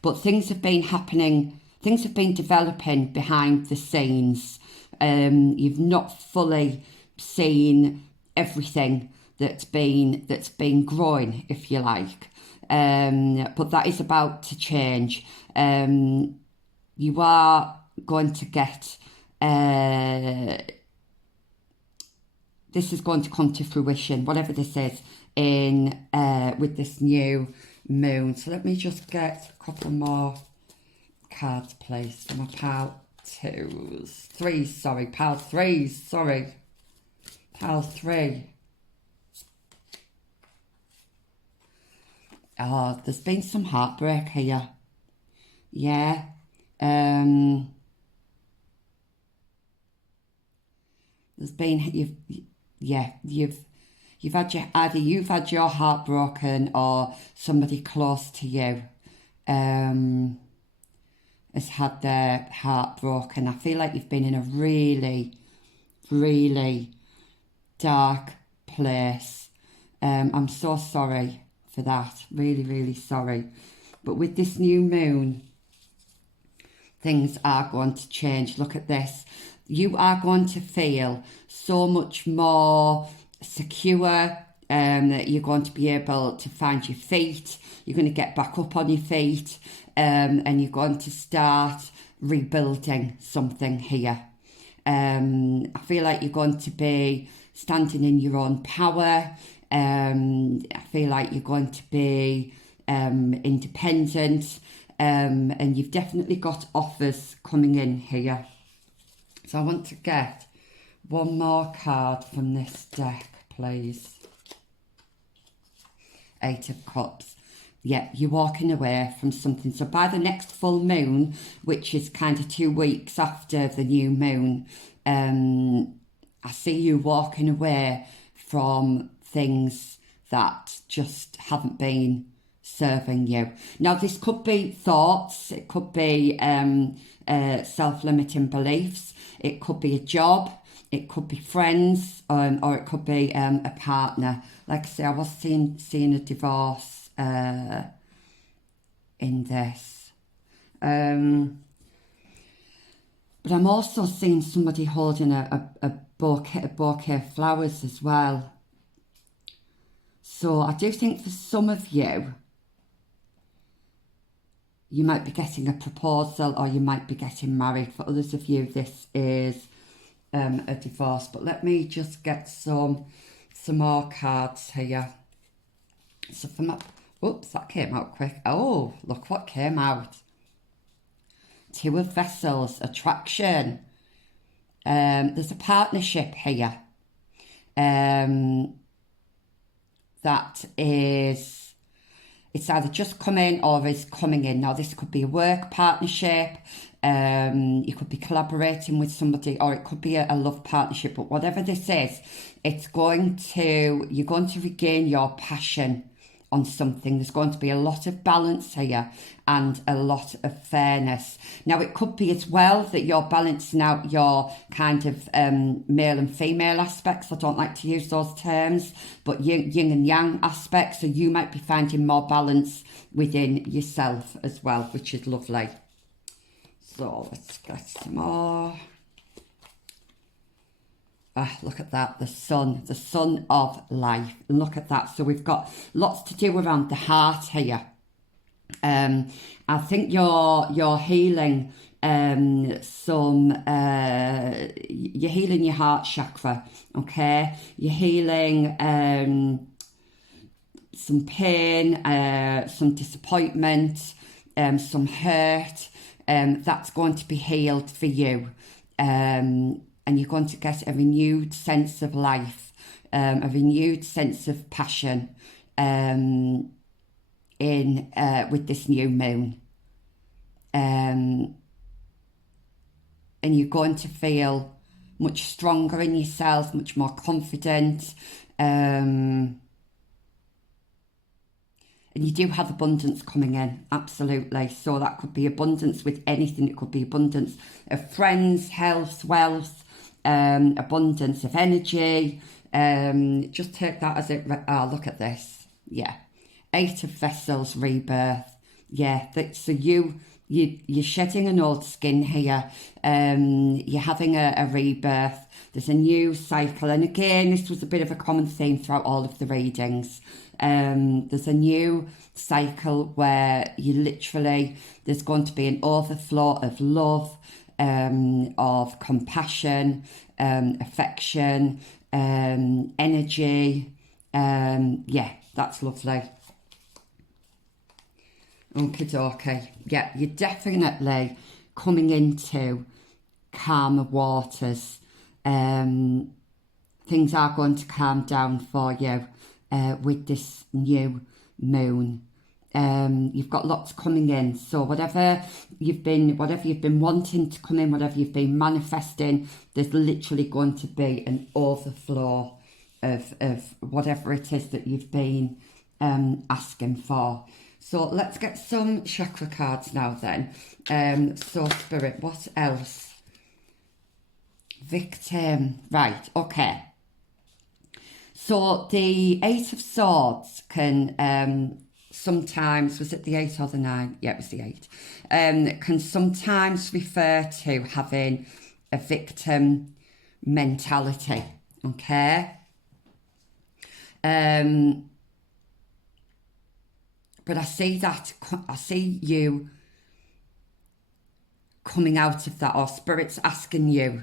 but things have been happening. Things have been developing behind the scenes. You've not fully seen everything that's been growing, if you like. But that is about to change. You are going to get... this is going to come to fruition, whatever this is, in with this new moon. So let me just get a couple more cards, please, for my pile 3s, sorry, pile 3s, sorry, pile 3. Oh, there's been some heartbreak here. Yeah. There's been, you've had either you've had your heart broken or somebody close to you has had their heart broken. I feel like you've been in a really, really dark place. I'm so sorry for that. Really, really sorry. But with this new moon, things are going to change. Look at this. You are going to feel so much more secure. That you're going to be able to find your feet. You're going to get back up on your feet. And you're going to start rebuilding something here. I feel like you're going to be standing in your own power. I feel like you're going to be independent. And you've definitely got offers coming in here. So I want to get one more card from this deck, please. 8 of Cups. Yeah, you're walking away from something. So by the next full moon, which is kind of 2 weeks after the new moon, I see you walking away from things that just haven't been serving you. Now, this could be thoughts. It could be self-limiting beliefs. It could be a job. It could be friends, or it could be a partner. Like I say, I was seeing a divorce in this. But I'm also seeing somebody holding a bouquet of flowers as well. So I do think for some of you, you might be getting a proposal or you might be getting married. For others of you, this is a divorce. But let me just get some more cards here. So for my... Oops, that came out quick. Oh, look what came out. 2 of Vessels, attraction. There's a partnership here. That is it's either just come in or is coming in. Now, this could be a work partnership, you could be collaborating with somebody, or it could be a love partnership, but whatever this is, you're going to regain your passion on something. There's going to be a lot of balance here and a lot of fairness. Now, it could be as well that you're balancing out your kind of male and female aspects. I don't like to use those terms, but yin and yang aspects. So you might be finding more balance within yourself as well, which is lovely. So let's get some more. Ah, look at that, the sun of life. And look at that. So we've got lots to do around the heart here. I think you're healing you're healing your heart chakra, okay? You're healing some pain, some disappointment, some hurt. That's going to be healed for you. And you're going to get a renewed sense of life, a renewed sense of passion with this new moon. And you're going to feel much stronger in yourself, much more confident. And you do have abundance coming in, absolutely. So that could be abundance with anything. It could be abundance of friends, health, wealth, abundance of energy. Just take that as it. Oh, look at this. Yeah, 8 of Vessels, rebirth. Yeah, so you're shedding an old skin here. You're having a rebirth. There's a new cycle, and again, this was a bit of a common theme throughout all of the readings. There's a new cycle where there's going to be an overflow of love, of compassion, affection, energy. Yeah, that's lovely. Okie dokie. Yeah, you're definitely coming into calmer waters. Things are going to calm down for you with this new moon. You've got lots coming in. So whatever you've been wanting to come in, whatever you've been manifesting, there's literally going to be an overflow of whatever it is that you've been asking for. So let's get some chakra cards now then. So Spirit, what else? Victim. Right, okay. So the 8 of Swords can sometimes, was it the 8 or the 9? Yeah, it was the 8. Can sometimes refer to having a victim mentality, okay? But I see you coming out of that, or Spirit's asking you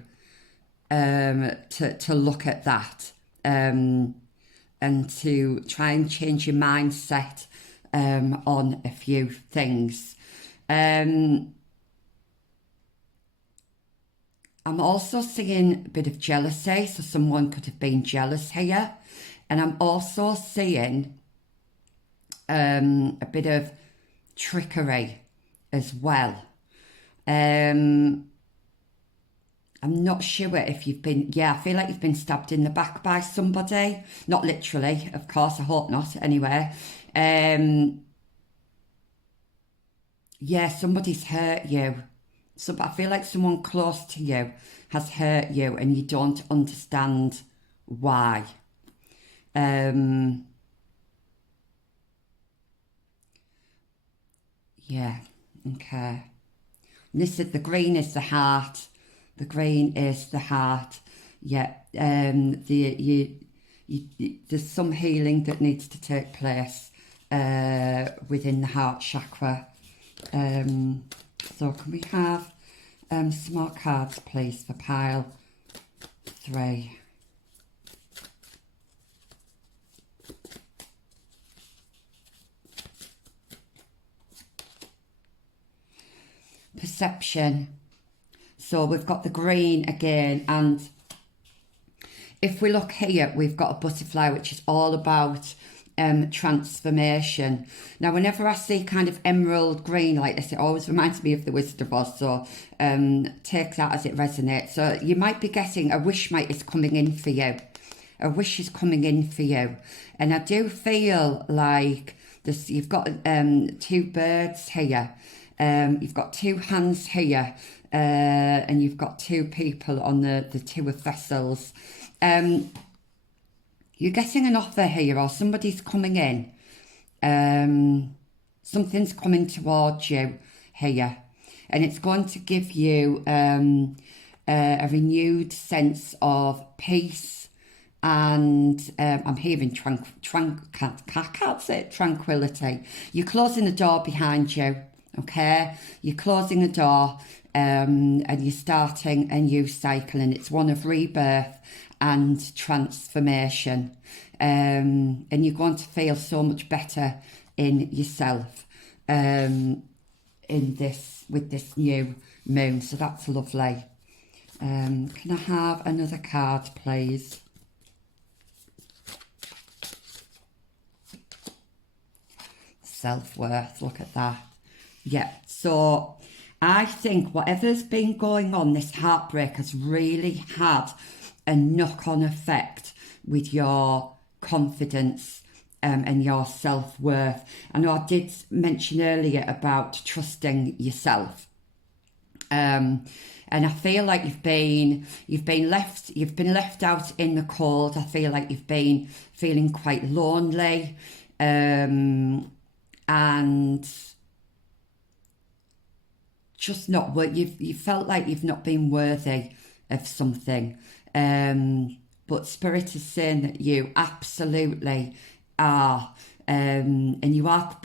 to look at that and to try and change your mindset on a few things. I'm also seeing a bit of jealousy, so someone could have been jealous here. And I'm also seeing a bit of trickery as well. I'm not sure if you've been, I feel like you've been stabbed in the back by somebody. Not literally, of course, I hope not, anyway. Somebody's hurt you. So I feel like someone close to you has hurt you and you don't understand why. Okay. This is the green is the heart. The green is the heart. Yeah. There's some healing that needs to take place within the heart chakra. So can we have some more cards, please, for pile 3? Perception. So we've got the green again, and if we look here, we've got a butterfly, which is all about transformation. Now, whenever I see kind of emerald green like this, it always reminds me of the Wizard of Oz, so take that as it resonates. So you might be getting a wish is coming in for you. A wish is coming in for you. And I do feel like this, you've got 2 birds here. You've got 2 hands here. And you've got 2 people on the 2 of vessels. You're getting an offer here, or somebody's coming in. Something's coming towards you here. And it's going to give you a renewed sense of peace. And I'm hearing tranquility. You're closing the door behind you, okay? You're closing the door and you're starting a new cycle, and it's one of rebirth and transformation. And you're going to feel so much better in yourself with this new moon. So that's lovely. Can I have another card, please? Self-worth, look at that. Yeah, so I think whatever's been going on, this heartbreak has really had a knock-on effect with your confidence and your self-worth. I know I did mention earlier about trusting yourself. And I feel like you've been left out in the cold. I feel like you've been feeling quite lonely. And just not what you felt like you've not been worthy of something. But Spirit is saying that you absolutely are. And you are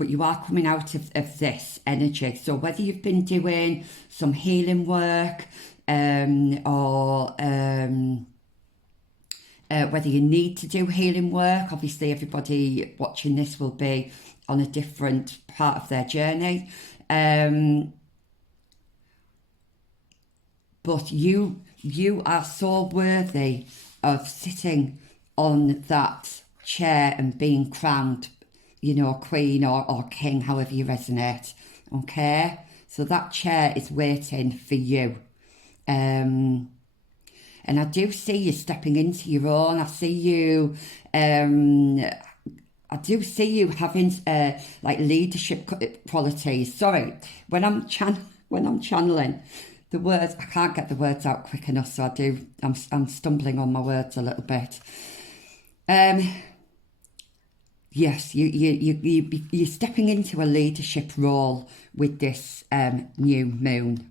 coming out of this energy. So whether you've been doing some healing work, or whether you need to do healing work, obviously everybody watching this will be on a different part of their journey. But you are so worthy of sitting on that chair and being crowned, queen or king, however you resonate. Okay? So that chair is waiting for you. And I do see you stepping into your own. I see you having like leadership qualities. Sorry, when I'm channeling the words, I can't get the words out quick enough, so I'm stumbling on my words a little bit. Yes, you're stepping into a leadership role with this new moon.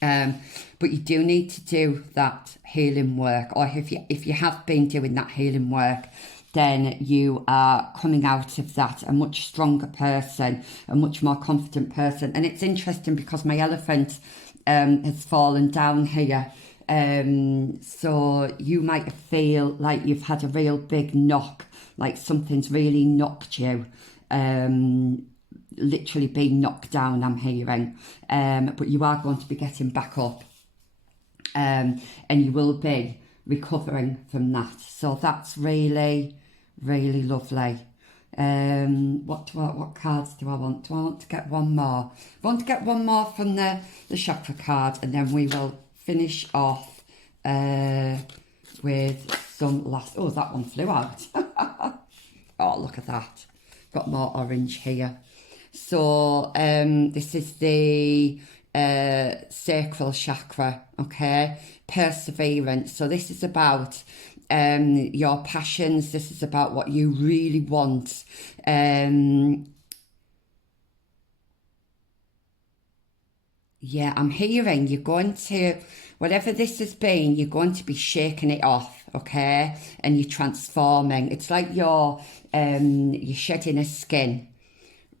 But you do need to do that healing work, or if you have been doing that healing work, then you are coming out of that a much stronger person, a much more confident person. And it's interesting because my elephant has fallen down here. So you might feel like you've had a real big knock, like something's really knocked you, literally being knocked down, I'm hearing. But you are going to be getting back up, and you will be recovering from that. So that's really, really lovely. What cards do I want? Do I want to get one more? I want to get one more from the chakra card, and then we will finish off with some last... Oh, that one flew out. Oh, look at that. Got more orange here. So this is the sacral chakra, okay? Perseverance. So this is about your passions. This is about what you really want. Yeah, I'm hearing you're going to, whatever this has been, you're going to be shaking it off, okay? And you're transforming. It's like you're shedding a skin,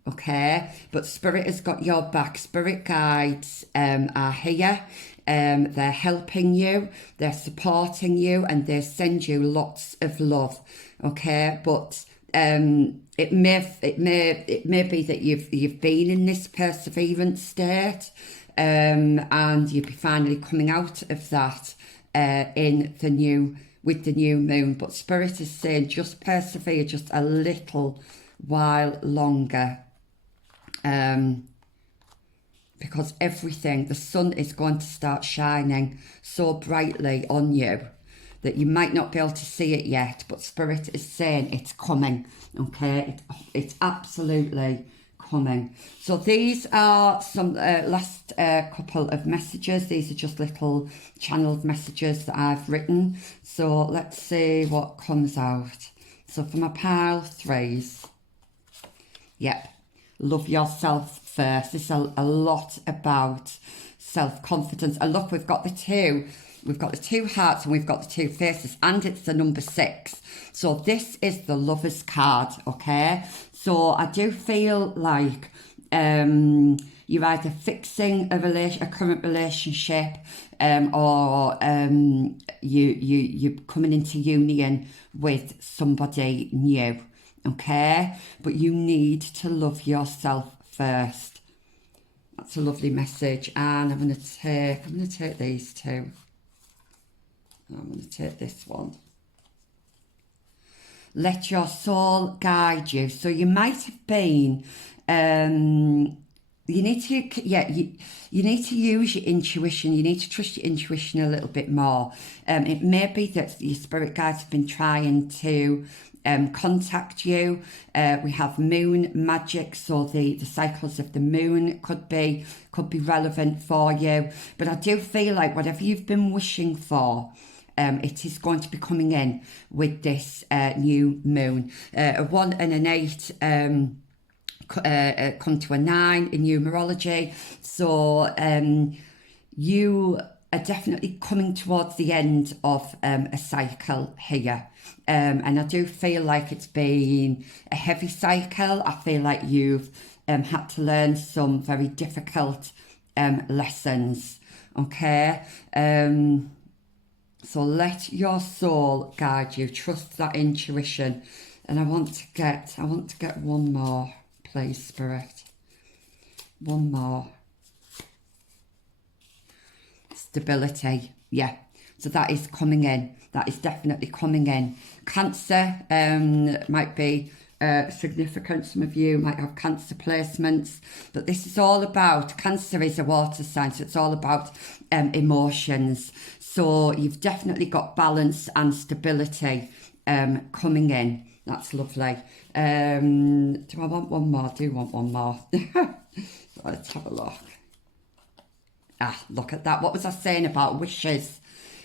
okay? But Spirit has got your back. Spirit guides are here. They're helping you, they're supporting you, and they send you lots of love, okay? But it may be that you've been in this perseverance state, and you'll be finally coming out of that in the new with the new moon, but Spirit is saying just persevere just a little while longer, because everything, the sun is going to start shining so brightly on you that you might not be able to see it yet, but Spirit is saying it's coming, okay? It's absolutely coming. So these are some last couple of messages. These are just little channeled messages that I've written. So let's see what comes out. So for my pile threes, yep, love yourself first. This is a lot about self-confidence. And look, we've got the two. We've got the two hearts and we've got the two faces, and it's the number 6. So this is the Lover's card, okay? So I do feel like you're either fixing a current relationship, or you're coming into union with somebody new, okay? But you need to love yourself first. That's a lovely message, and I'm going to take these two. I'm going to take this one. Let your soul guide you. So you might have been, you need to use your intuition. You need to trust your intuition a little bit more. It may be that your spirit guides have been trying to contact you. We have moon magic, so the cycles of the moon could be relevant for you. But I do feel like whatever you've been wishing for, it is going to be coming in with this new moon. A 1 and an 8 come to a 9 in numerology. So you are definitely coming towards the end of a cycle here. And I do feel like it's been a heavy cycle. I feel like you've had to learn some very difficult lessons. Okay. So let your soul guide you. Trust that intuition. And I want to get one more, please, Spirit. One more. Stability. Yeah. So that is coming in. That is definitely coming in. Cancer might be significant. Some of you might have Cancer placements, but this is all about, Cancer is a water sign, so it's all about emotions. So you've definitely got balance and stability coming in. That's lovely. Do I want one more? I do want one more. Let's have a look. Look at that. What was I saying about wishes?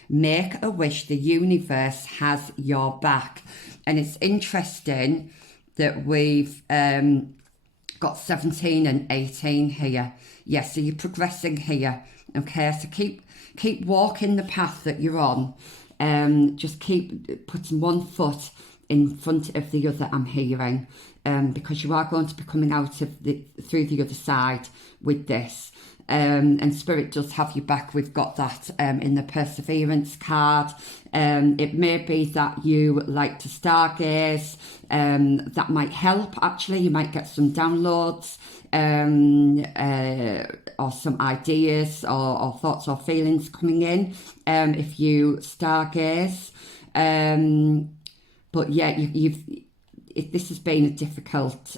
Make a wish. The universe has your back. And it's interesting that we've got 17 and 18 here. Yes, so you're progressing here. Okay, so keep walking the path that you're on. Just keep putting one foot in front of the other, I'm hearing, because you are going to be coming out of through the other side with this. And Spirit does have you back. We've got that in the Perseverance card. It may be that you like to stargaze. That might help, actually. You might get some downloads or some ideas or thoughts or feelings coming in if you stargaze. But yeah, this has been a difficult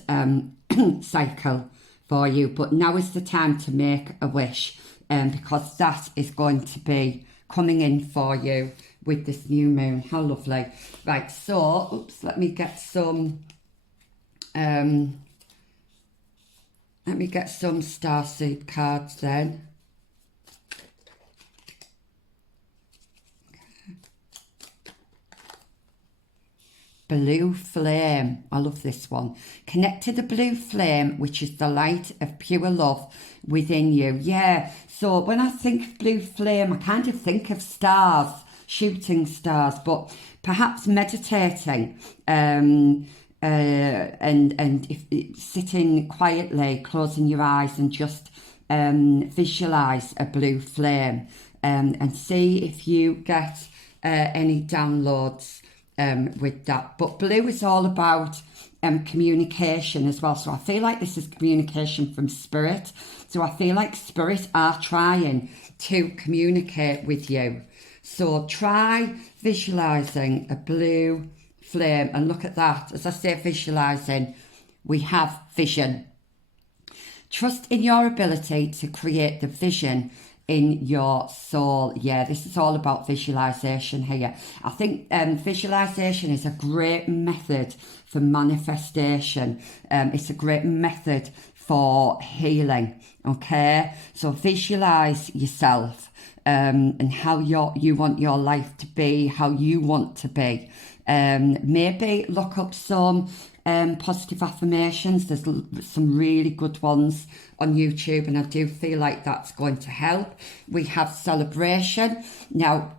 cycle for you, but now is the time to make a wish, because that is going to be coming in for you with this new moon. How lovely. Right, so let me get some starseed cards then. Blue flame. I love this one. Connect to the blue flame, which is the light of pure love within you. Yeah, so when I think of blue flame, I kind of think of stars, shooting stars, but perhaps meditating and if sitting quietly, closing your eyes and just visualize a blue flame and see if you get any downloads with that. But blue is all about communication as well, so I feel like this is communication from Spirit. So I feel like Spirit are trying to communicate with you. So try visualizing a blue flame, and look at that. As I say, visualizing, we have vision. Trust in your ability to create the vision in your soul. Yeah, this is all about visualization here. I think visualization is a great method for manifestation. It's a great method for healing. Okay, so visualize yourself and how you want your life to be, how you want to be. Maybe look up some positive affirmations. There's some really good ones on YouTube, and I do feel like that's going to help. We have celebration. Now,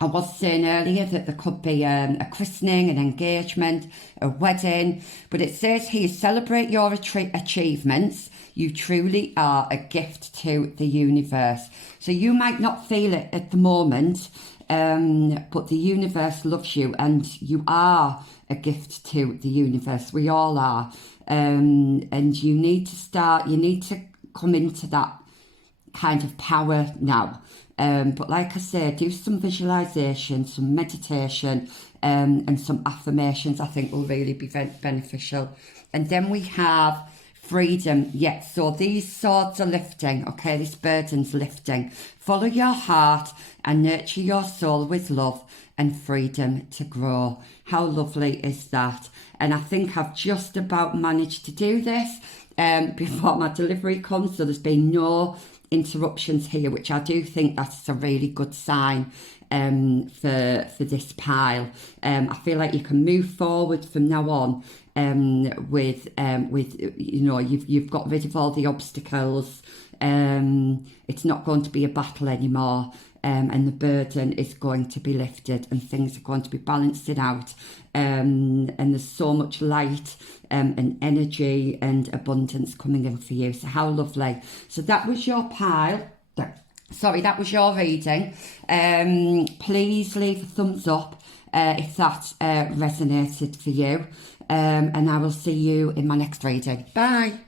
I was saying earlier that there could be a christening, an engagement, a wedding, but it says here, celebrate your achievements. You truly are a gift to the universe. So you might not feel it at the moment, but the universe loves you, and you are a gift to the universe. We all are. And you need to come into that kind of power now. But like I said, do some visualization, some meditation, and some affirmations. I think will really be beneficial. And then we have freedom. Yes, so these swords are lifting. Okay, this burden's lifting. Follow your heart and nurture your soul with love and freedom to grow. How lovely is that? And I think I've just about managed to do this before my delivery comes, so there's been no interruptions here, which I do think that's a really good sign for this pile. I feel like you can move forward from now on with you know, you've got rid of all the obstacles. It's not going to be a battle anymore. And the burden is going to be lifted, and things are going to be balancing out. And there's so much light and energy and abundance coming in for you. So how lovely. So that was your pile. Sorry, that was your reading. Please leave a thumbs up if that resonated for you. And I will see you in my next reading. Bye.